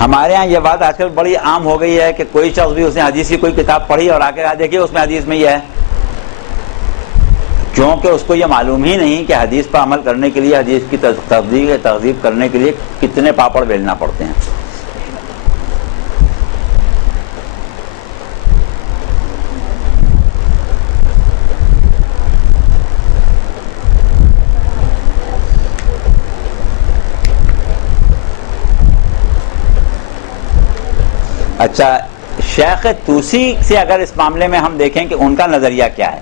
ہمارے ہاں یہ بات آج کل بڑی عام ہو گئی ہے کہ کوئی شخص بھی اس نے حدیث کی کوئی کتاب پڑھی اور آگے دیکھیے اس میں حدیث میں یہ ہے، کیونکہ اس کو یہ معلوم ہی نہیں کہ حدیث پر عمل کرنے کے لیے، حدیث کی تہذیب کرنے کے لیے کتنے پاپڑ بیلنا پڑتے ہیں. اچھا، شیخ طوسی سے اگر اس معاملے میں ہم دیکھیں کہ ان کا نظریہ کیا ہے،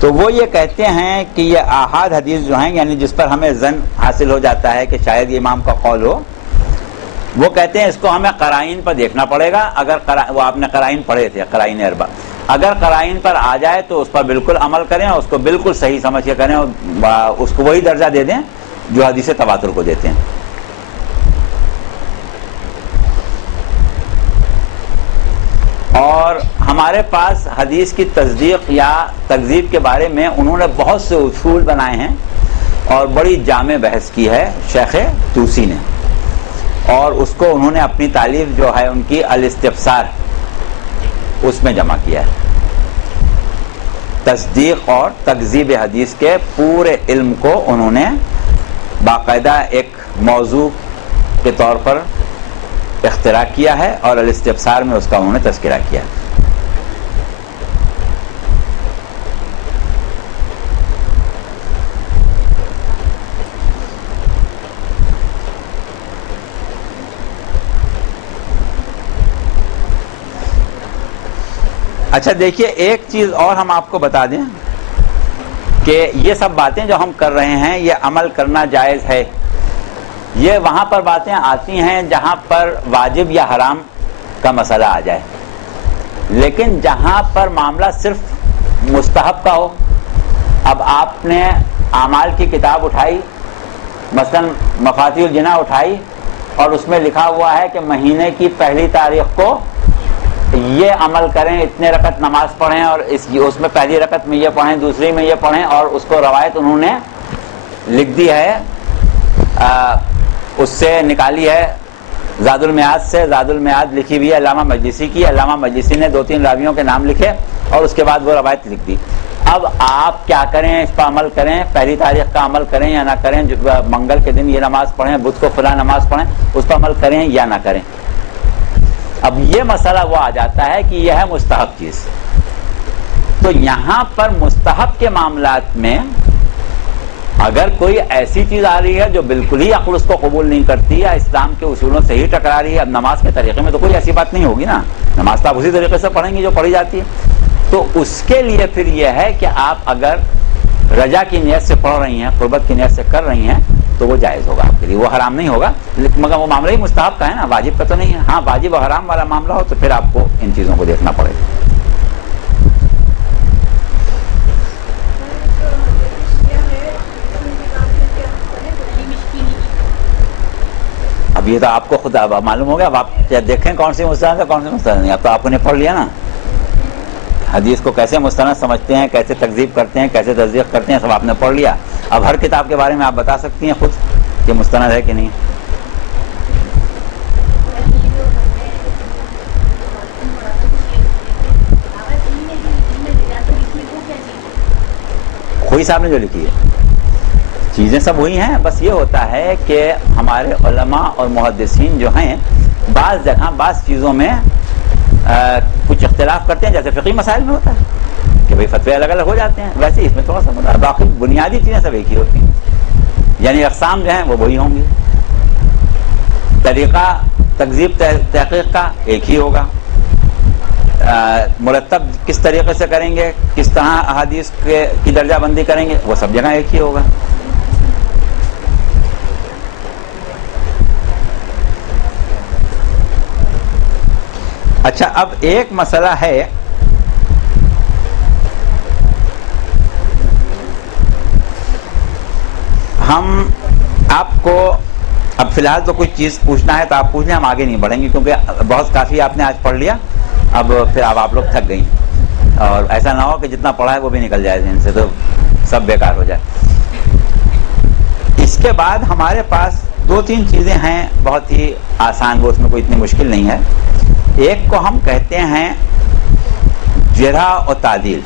تو وہ یہ کہتے ہیں کہ یہ آحاد حدیث جو ہیں، یعنی جس پر ہمیں ظن حاصل ہو جاتا ہے کہ شاید یہ امام کا قول ہو، وہ کہتے ہیں اس کو ہمیں قرائن پر دیکھنا پڑے گا. اگر وہ آپ نے قرائن پڑھے تھے، قرائن اربع، اگر قرائن پر آ جائے تو اس پر بالکل عمل کریں اور اس کو بالکل صحیح سمجھ کے کریں اور اس کو وہی درجہ دے دیں جو حدیث تواتر کو دیتے ہیں. اور ہمارے پاس حدیث کی تصدیق یا تکذیب کے بارے میں انہوں نے بہت سے اصول بنائے ہیں اور بڑی جامع بحث کی ہے شیخ طوسی نے، اور اس کو انہوں نے اپنی تالیف جو ہے ان کی الاستفسار اس میں جمع کیا ہے. تصدیق اور تکذیب حدیث کے پورے علم کو انہوں نے باقاعدہ ایک موضوع کے طور پر اختراع کیا ہے اور الاستفسار میں اس کا انہوں نے تذکرہ کیا ہے. اچھا دیکھیے، ایک چیز اور ہم آپ کو بتا دیں کہ یہ سب باتیں جو ہم کر رہے ہیں یہ عمل کرنا جائز ہے. یہ وہاں پر باتیں آتی ہیں جہاں پر واجب یا حرام کا مسئلہ آ جائے، لیکن جہاں پر معاملہ صرف مستحب کا ہو. اب آپ نے اعمال کی کتاب اٹھائی، مثلا مفاتیح الجناح اٹھائی، اور اس میں لکھا ہوا ہے کہ مہینے کی پہلی تاریخ کو یہ عمل کریں، اتنے رکعت نماز پڑھیں، اور اس میں پہلی رکعت میں یہ پڑھیں، دوسری میں یہ پڑھیں، اور اس کو روایت انہوں نے لکھ دی ہے، اس سے نکالی ہے زاد المیعاد سے. زاد المیعاد لکھی ہوئی ہے علامہ مجلسی کی. علامہ مجلسی نے 2-3 راویوں کے نام لکھے اور اس کے بعد وہ روایت لکھ دی. اب آپ کیا کریں، اس پر عمل کریں، پہلی تاریخ کا عمل کریں یا نہ کریں، منگل کے دن یہ نماز پڑھیں، بدھ کو فلاں نماز پڑھیں، اس پر عمل کریں یا نہ کریں. اب یہ مسئلہ وہ آ جاتا ہے کہ یہ ہے مستحب چیز. تو یہاں پر مستحب کے معاملات میں اگر کوئی ایسی چیز آ رہی ہے جو بالکل ہی عقل اس کو قبول نہیں کرتی یا اسلام کے اصولوں سے ہی ٹکرا رہی ہے، اب نماز کے طریقے میں تو کوئی ایسی بات نہیں ہوگی نا، نماز تو آپ اسی طریقے سے پڑھیں گی جو پڑھی جاتی ہے. تو اس کے لیے پھر یہ ہے کہ آپ اگر رجا کی نیت سے پڑھ رہی ہیں، قربت کی نیت سے کر رہی ہیں، تو وہ جائز ہوگا آپ کے لیے، وہ حرام نہیں ہوگا. مگر وہ معاملہ ہی مستحب کا ہے نا، واجب کا تو نہیں ہے. ہاں واجب و حرام والا معاملہ ہو تو پھر آپ کو ان چیزوں کو دیکھنا پڑے گا. اب یہ تو آپ کو خود معلوم ہوگا. اب آپ دیکھیں کون سی مستند ہے کون سی مستند نہیں. اب تو آپ نے پڑھ لیا نا، حدیث کو کیسے مستند سمجھتے ہیں، کیسے تکذیب کرتے ہیں، کیسے تصدیق کرتے ہیں، سب آپ نے پڑھ لیا. اب ہر کتاب کے بارے میں آپ بتا سکتی ہیں خود کہ مستند ہے کہ نہیں. کوئی صاحب نے جو لکھی ہے چیزیں سب وہی ہیں. بس یہ ہوتا ہے کہ ہمارے علماء اور محدثین جو ہیں بعض جگہ بعض چیزوں میں کچھ اختلاف کرتے ہیں، جیسے فقہی مسائل میں ہوتا ہے کہ بھئی فتوے الگ الگ ہو جاتے ہیں، ویسے اس میں تھوڑا سا باقی بنیادی چیزیں سب ایک ہی ہوتی ہیں، یعنی اقسام جو ہیں وہ وہی ہوں گی. طریقہ تکذیب تحقیق کا ایک ہی ہوگا، مرتب کس طریقے سے کریں گے، کس طرح احادیث کی درجہ بندی کریں گے، وہ سب جگہ ایک ہی ہوگا. اچھا، اب ایک مسئلہ ہے ہم آپ کو اب فی الحال تو کوئی چیز پوچھنا ہے تو آپ پوچھ لیں، ہم آگے نہیں بڑھیں گے کیونکہ بہت کافی آپ نے آج پڑھ لیا. اب پھر اب آپ لوگ تھک گئی، اور ایسا نہ ہو کہ جتنا پڑھا ہے وہ بھی نکل جائے ذہن سے تو سب بیکار ہو جائے. اس کے بعد ہمارے پاس 2-3 چیزیں ہیں بہت ہی آسان، وہ اس میں کوئی اتنی مشکل نہیں ہے. ایک کو ہم کہتے ہیں جرح و تعدیل.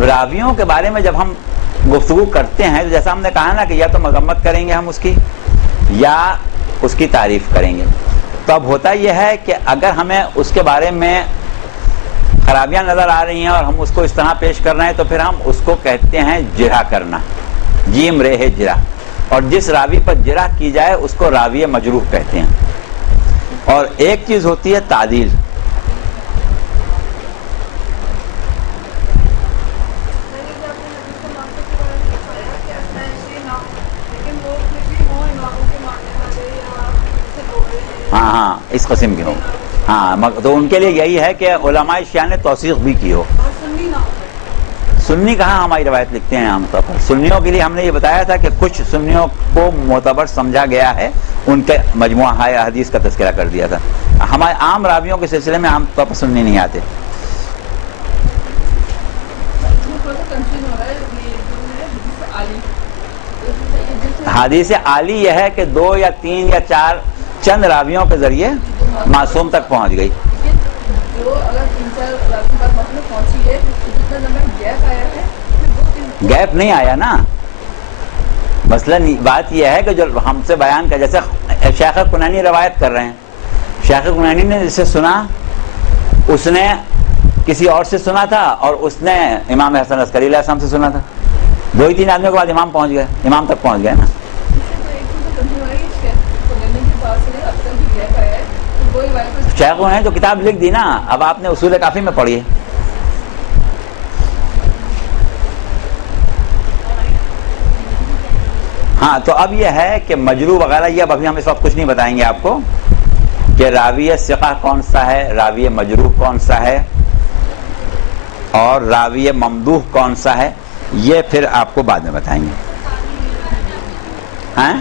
راویوں کے بارے میں جب ہم گفتگو کرتے ہیں تو جیسا ہم نے کہا نا کہ یا تو مذمت کریں گے ہم اس کی یا اس کی تعریف کریں گے. تو اب ہوتا یہ ہے کہ اگر ہمیں اس کے بارے میں خرابیاں نظر آ رہی ہیں اور ہم اس کو اس طرح پیش کر رہے ہیں تو پھر ہم اس کو کہتے ہیں جرح کرنا، جیم رے ہے جرح. اور جس راوی پر جرح کی جائے اس کو راوی مجروح کہتے ہیں. اور ایک چیز ہوتی ہے تعدیل. ہاں اس قسم کے ہوں. ہاں تو ان کے لیے یہی ہے کہ علماء شیعہ نے توثیق بھی کی ہو. سنی کہاں ہماری روایت لکھتے ہیں عام طور پر. سنیوں کے لیے ہم نے یہ بتایا تھا کہ کچھ سنیوں کو معتبر سمجھا گیا ہے, ان کے مجموعہ حدیث کا تذکرہ کر دیا تھا. ہمارے عام راویوں کے سلسلے میں عام طور پر سنی نہیں آتے. حدیث عالی یہ ہے کہ 2 یا 3 یا 4 چند راویوں کے ذریعے معصوم تک پہنچ گئی. گیپ نہیں آیا نا. مثلا بات یہ ہے کہ جو ہم سے بیان کر, جیسے شیخ کنانی روایت کر رہے ہیں, شیخ کنانی نے جسے سنا اس نے کسی اور سے سنا تھا, اور اس نے امام حسن عسکری علیہ السلام سے سنا تھا. 2-3 آدمیوں کے بعد امام پہنچ گئے, امام تک پہنچ گئے نا. شیخوں نے جو کتاب لکھ دی نا, اب آپ نے اصول کافی میں پڑھی ہے. ہاں تو اب یہ ہے کہ مجروح وغیرہ یہ ابھی ہم اس وقت کچھ نہیں بتائیں گے آپ کو کہ راوی ثقہ کون سا ہے, راوی مجروح کون سا ہے, اور راوی ممدوح کون سا ہے, یہ پھر آپ کو بعد میں بتائیں گے. ہاں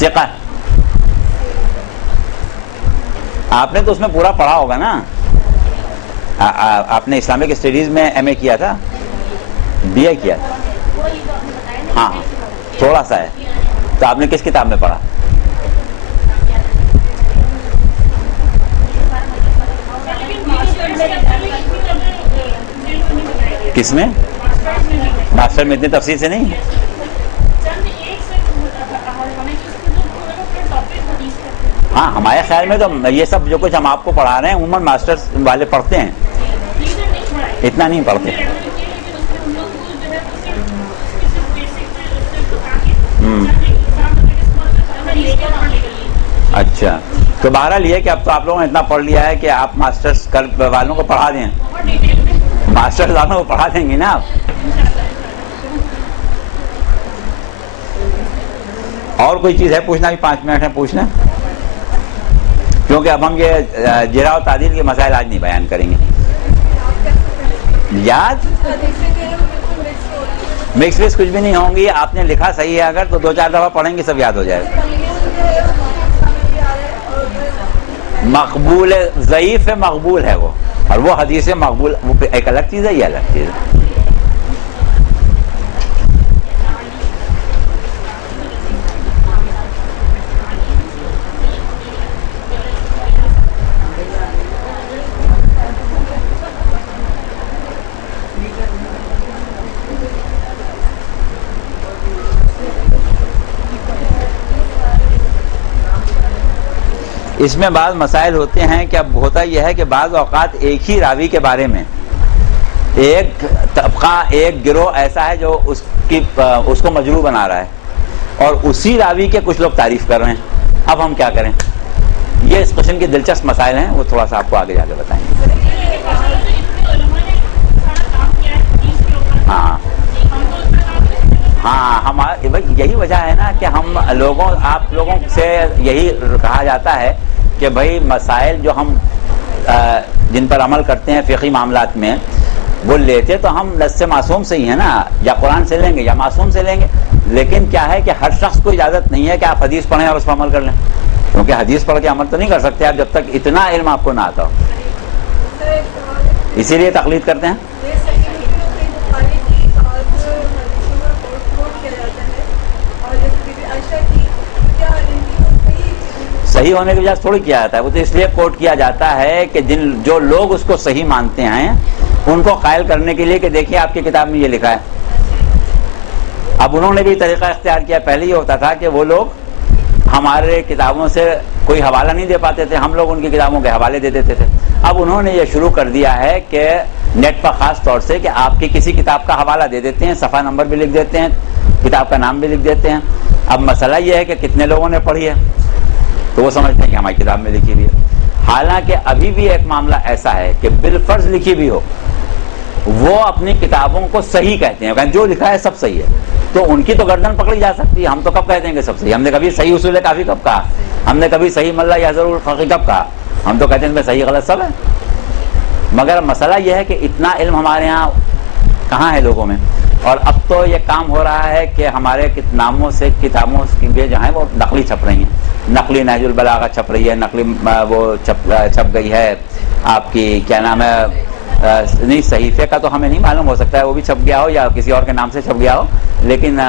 ثقہ آپ نے تو اس میں پورا پڑھا ہوگا نا. آپ نے اسلامک اسٹڈیز میں ایم اے کیا تھا, بی اے کیا تھا. ہاں تھوڑا سا ہے. تو آپ نے کس کتاب میں پڑھا؟ کس میں؟ ماسٹر میں اتنی تفصیل سے نہیں. ہاں ہمارے خیال میں تو یہ سب جو کچھ ہم آپ کو پڑھا رہے ہیں عموماً ماسٹرز والے پڑھتے ہیں, اتنا نہیں پڑھتے. اچھا تو بہرحال یہ کہ اب تو آپ لوگوں نے اتنا پڑھ لیا ہے کہ آپ ماسٹرز والوں کو پڑھا دیں, ماسٹرز والوں کو پڑھا دیں گے نا آپ. اور کوئی چیز ہے پوچھنا؟ بھی 5 منٹ ہے پوچھنا, کیونکہ اب ہم یہ جرح و تعدیل کے مسائل آج نہیں بیان کریں گے. یاد مکس وکس کچھ بھی نہیں ہوں گی. آپ نے لکھا صحیح ہے اگر تو 2-4 دفعہ پڑھیں گے سب یاد ہو جائے گا. مقبول ضعیف مقبول ہے وہ, اور وہ حدیث مقبول وہ ایک الگ چیز ہے, یہ الگ چیز ہے. اس میں بعض مسائل ہوتے ہیں کہ اب ہوتا یہ ہے کہ بعض اوقات ایک ہی راوی کے بارے میں ایک طبقہ, ایک گروہ ایسا ہے جو اس کو مجروح بنا رہا ہے, اور اسی راوی کے کچھ لوگ تعریف کر رہے ہیں. اب ہم کیا کریں؟ یہ اس قسم کے دلچسپ مسائل ہیں, وہ تھوڑا سا آپ کو آگے جا کے بتائیں گے. ہاں ہاں ہمارا یہی وجہ ہے نا کہ ہم آپ لوگوں سے یہی کہا جاتا ہے کہ بھائی مسائل جو ہم جن پر عمل کرتے ہیں فقہی معاملات میں, وہ لیتے تو ہم نص معصوم سے ہی ہے نا, یا قرآن سے لیں گے یا معصوم سے لیں گے. لیکن کیا ہے کہ ہر شخص کو اجازت نہیں ہے کہ آپ حدیث پڑھیں اور اس پر عمل کر لیں, کیونکہ حدیث پڑھ کے عمل تو نہیں کر سکتے آپ جب تک اتنا علم آپ کو نہ آتا ہو. اسی لیے تقلید کرتے ہیں. صحیح ہونے کی وجہ سے تھوڑی کیا جاتا ہے, وہ تو اس لیے کوٹ کیا جاتا ہے کہ جو لوگ اس کو صحیح مانتے ہیں ان کو قائل کرنے کے لیے کہ دیکھیے آپ کی کتاب میں یہ لکھا ہے. اب انہوں نے بھی طریقہ اختیار کیا. پہلے یہ ہوتا تھا کہ وہ لوگ ہمارے کتابوں سے کوئی حوالہ نہیں دے پاتے تھے, ہم لوگ ان کی کتابوں کے حوالے دے دیتے تھے. اب انہوں نے یہ شروع کر دیا ہے کہ نیٹ پر خاص طور سے کہ آپ کی کسی کتاب کا حوالہ دے دیتے ہیں، صفحہ نمبر بھی لکھ دیتے ہیں، کتاب کا نام بھی لکھ دیتے ہیں. اب مسئلہ یہ ہے کہ کتنے لوگوں نے پڑھی ہے، تو وہ سمجھتے ہیں کہ ہماری کتاب میں لکھی ہوئی ہے. حالانکہ ابھی بھی ایک معاملہ ایسا ہے کہ بالفرض لکھی بھی ہو، وہ اپنی کتابوں کو صحیح کہتے ہیں، جو لکھا ہے سب صحیح ہے، تو ان کی تو گردن پکڑی جا سکتی ہے. ہم تو کب کہتے ہیں کہ سب صحیح؟ ہم نے کبھی صحیح اصول کافی کب کہا؟ ہم نے کبھی صحیح ملا یا ضرور فقی کب کہا؟ ہم تو کہتے ہیں کہ صحیح غلط سب ہے. مگر مسئلہ یہ ہے کہ اتنا علم ہمارے ہاں کہاں ہے لوگوں میں. اور اب تو یہ کام ہو رہا ہے کہ ہمارے ناموں سے کتابوں جو ہیں وہ نقلی چھپ رہی ہیں. نقلی نہج البلاغہ چھپ رہی ہے، نقلی وہ چھپ گئی ہے آپ کی کیا نام ہے، نہیں صحیفے کا تو ہمیں نہیں معلوم، ہو سکتا ہے وہ بھی چھپ گیا ہو یا کسی اور کے نام سے چھپ گیا ہو، لیکن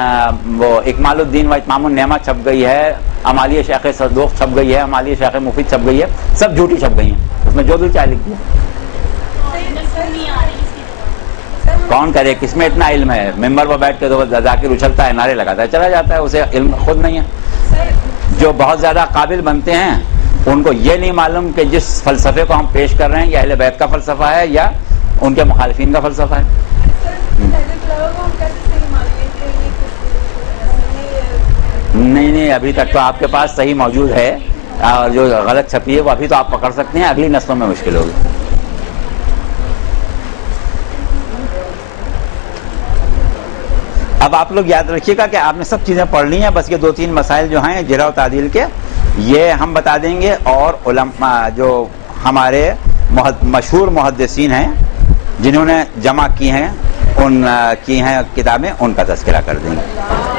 وہ اکمال الدین و اتمام النعمہ چھپ گئی ہے، امالیہ شیخ صدوق چھپ گئی ہے، امالیہ شیخ مفید چھپ گئی ہے، سب جھوٹی چھپ گئی ہیں. اس میں جو دل چاہے لکھ دیا. کون کرے؟ کس میں اتنا علم ہے؟ ممبر پر بیٹھ کے تو ذاکر اچھلتا ہے، نعرے لگاتا ہے، چلا جاتا ہے، اسے علم خود نہیں ہے. جو بہت زیادہ قابل بنتے ہیں ان کو یہ نہیں معلوم کہ جس فلسفے کو ہم پیش کر رہے ہیں یہ اہل بیت کا فلسفہ ہے یا ان کے مخالفین کا فلسفہ ہے. نہیں ابھی تک تو آپ کے پاس صحیح موجود ہے، اور جو غلط چھپی ہے وہ ابھی تو آپ پکڑ سکتے ہیں، اگلی نسلوں میں مشکل ہوگی. اب آپ لوگ یاد رکھیے گا کہ آپ نے سب چیزیں پڑھ لی ہیں، بس یہ 2-3 مسائل جو ہیں جرح و تعدیل کے یہ ہم بتا دیں گے، اور علماء جو ہمارے مشہور محدثین ہیں جنہوں نے جمع کی ہیں ان کی ہیں کتابیں، ان کا تذکرہ کر دیں گے.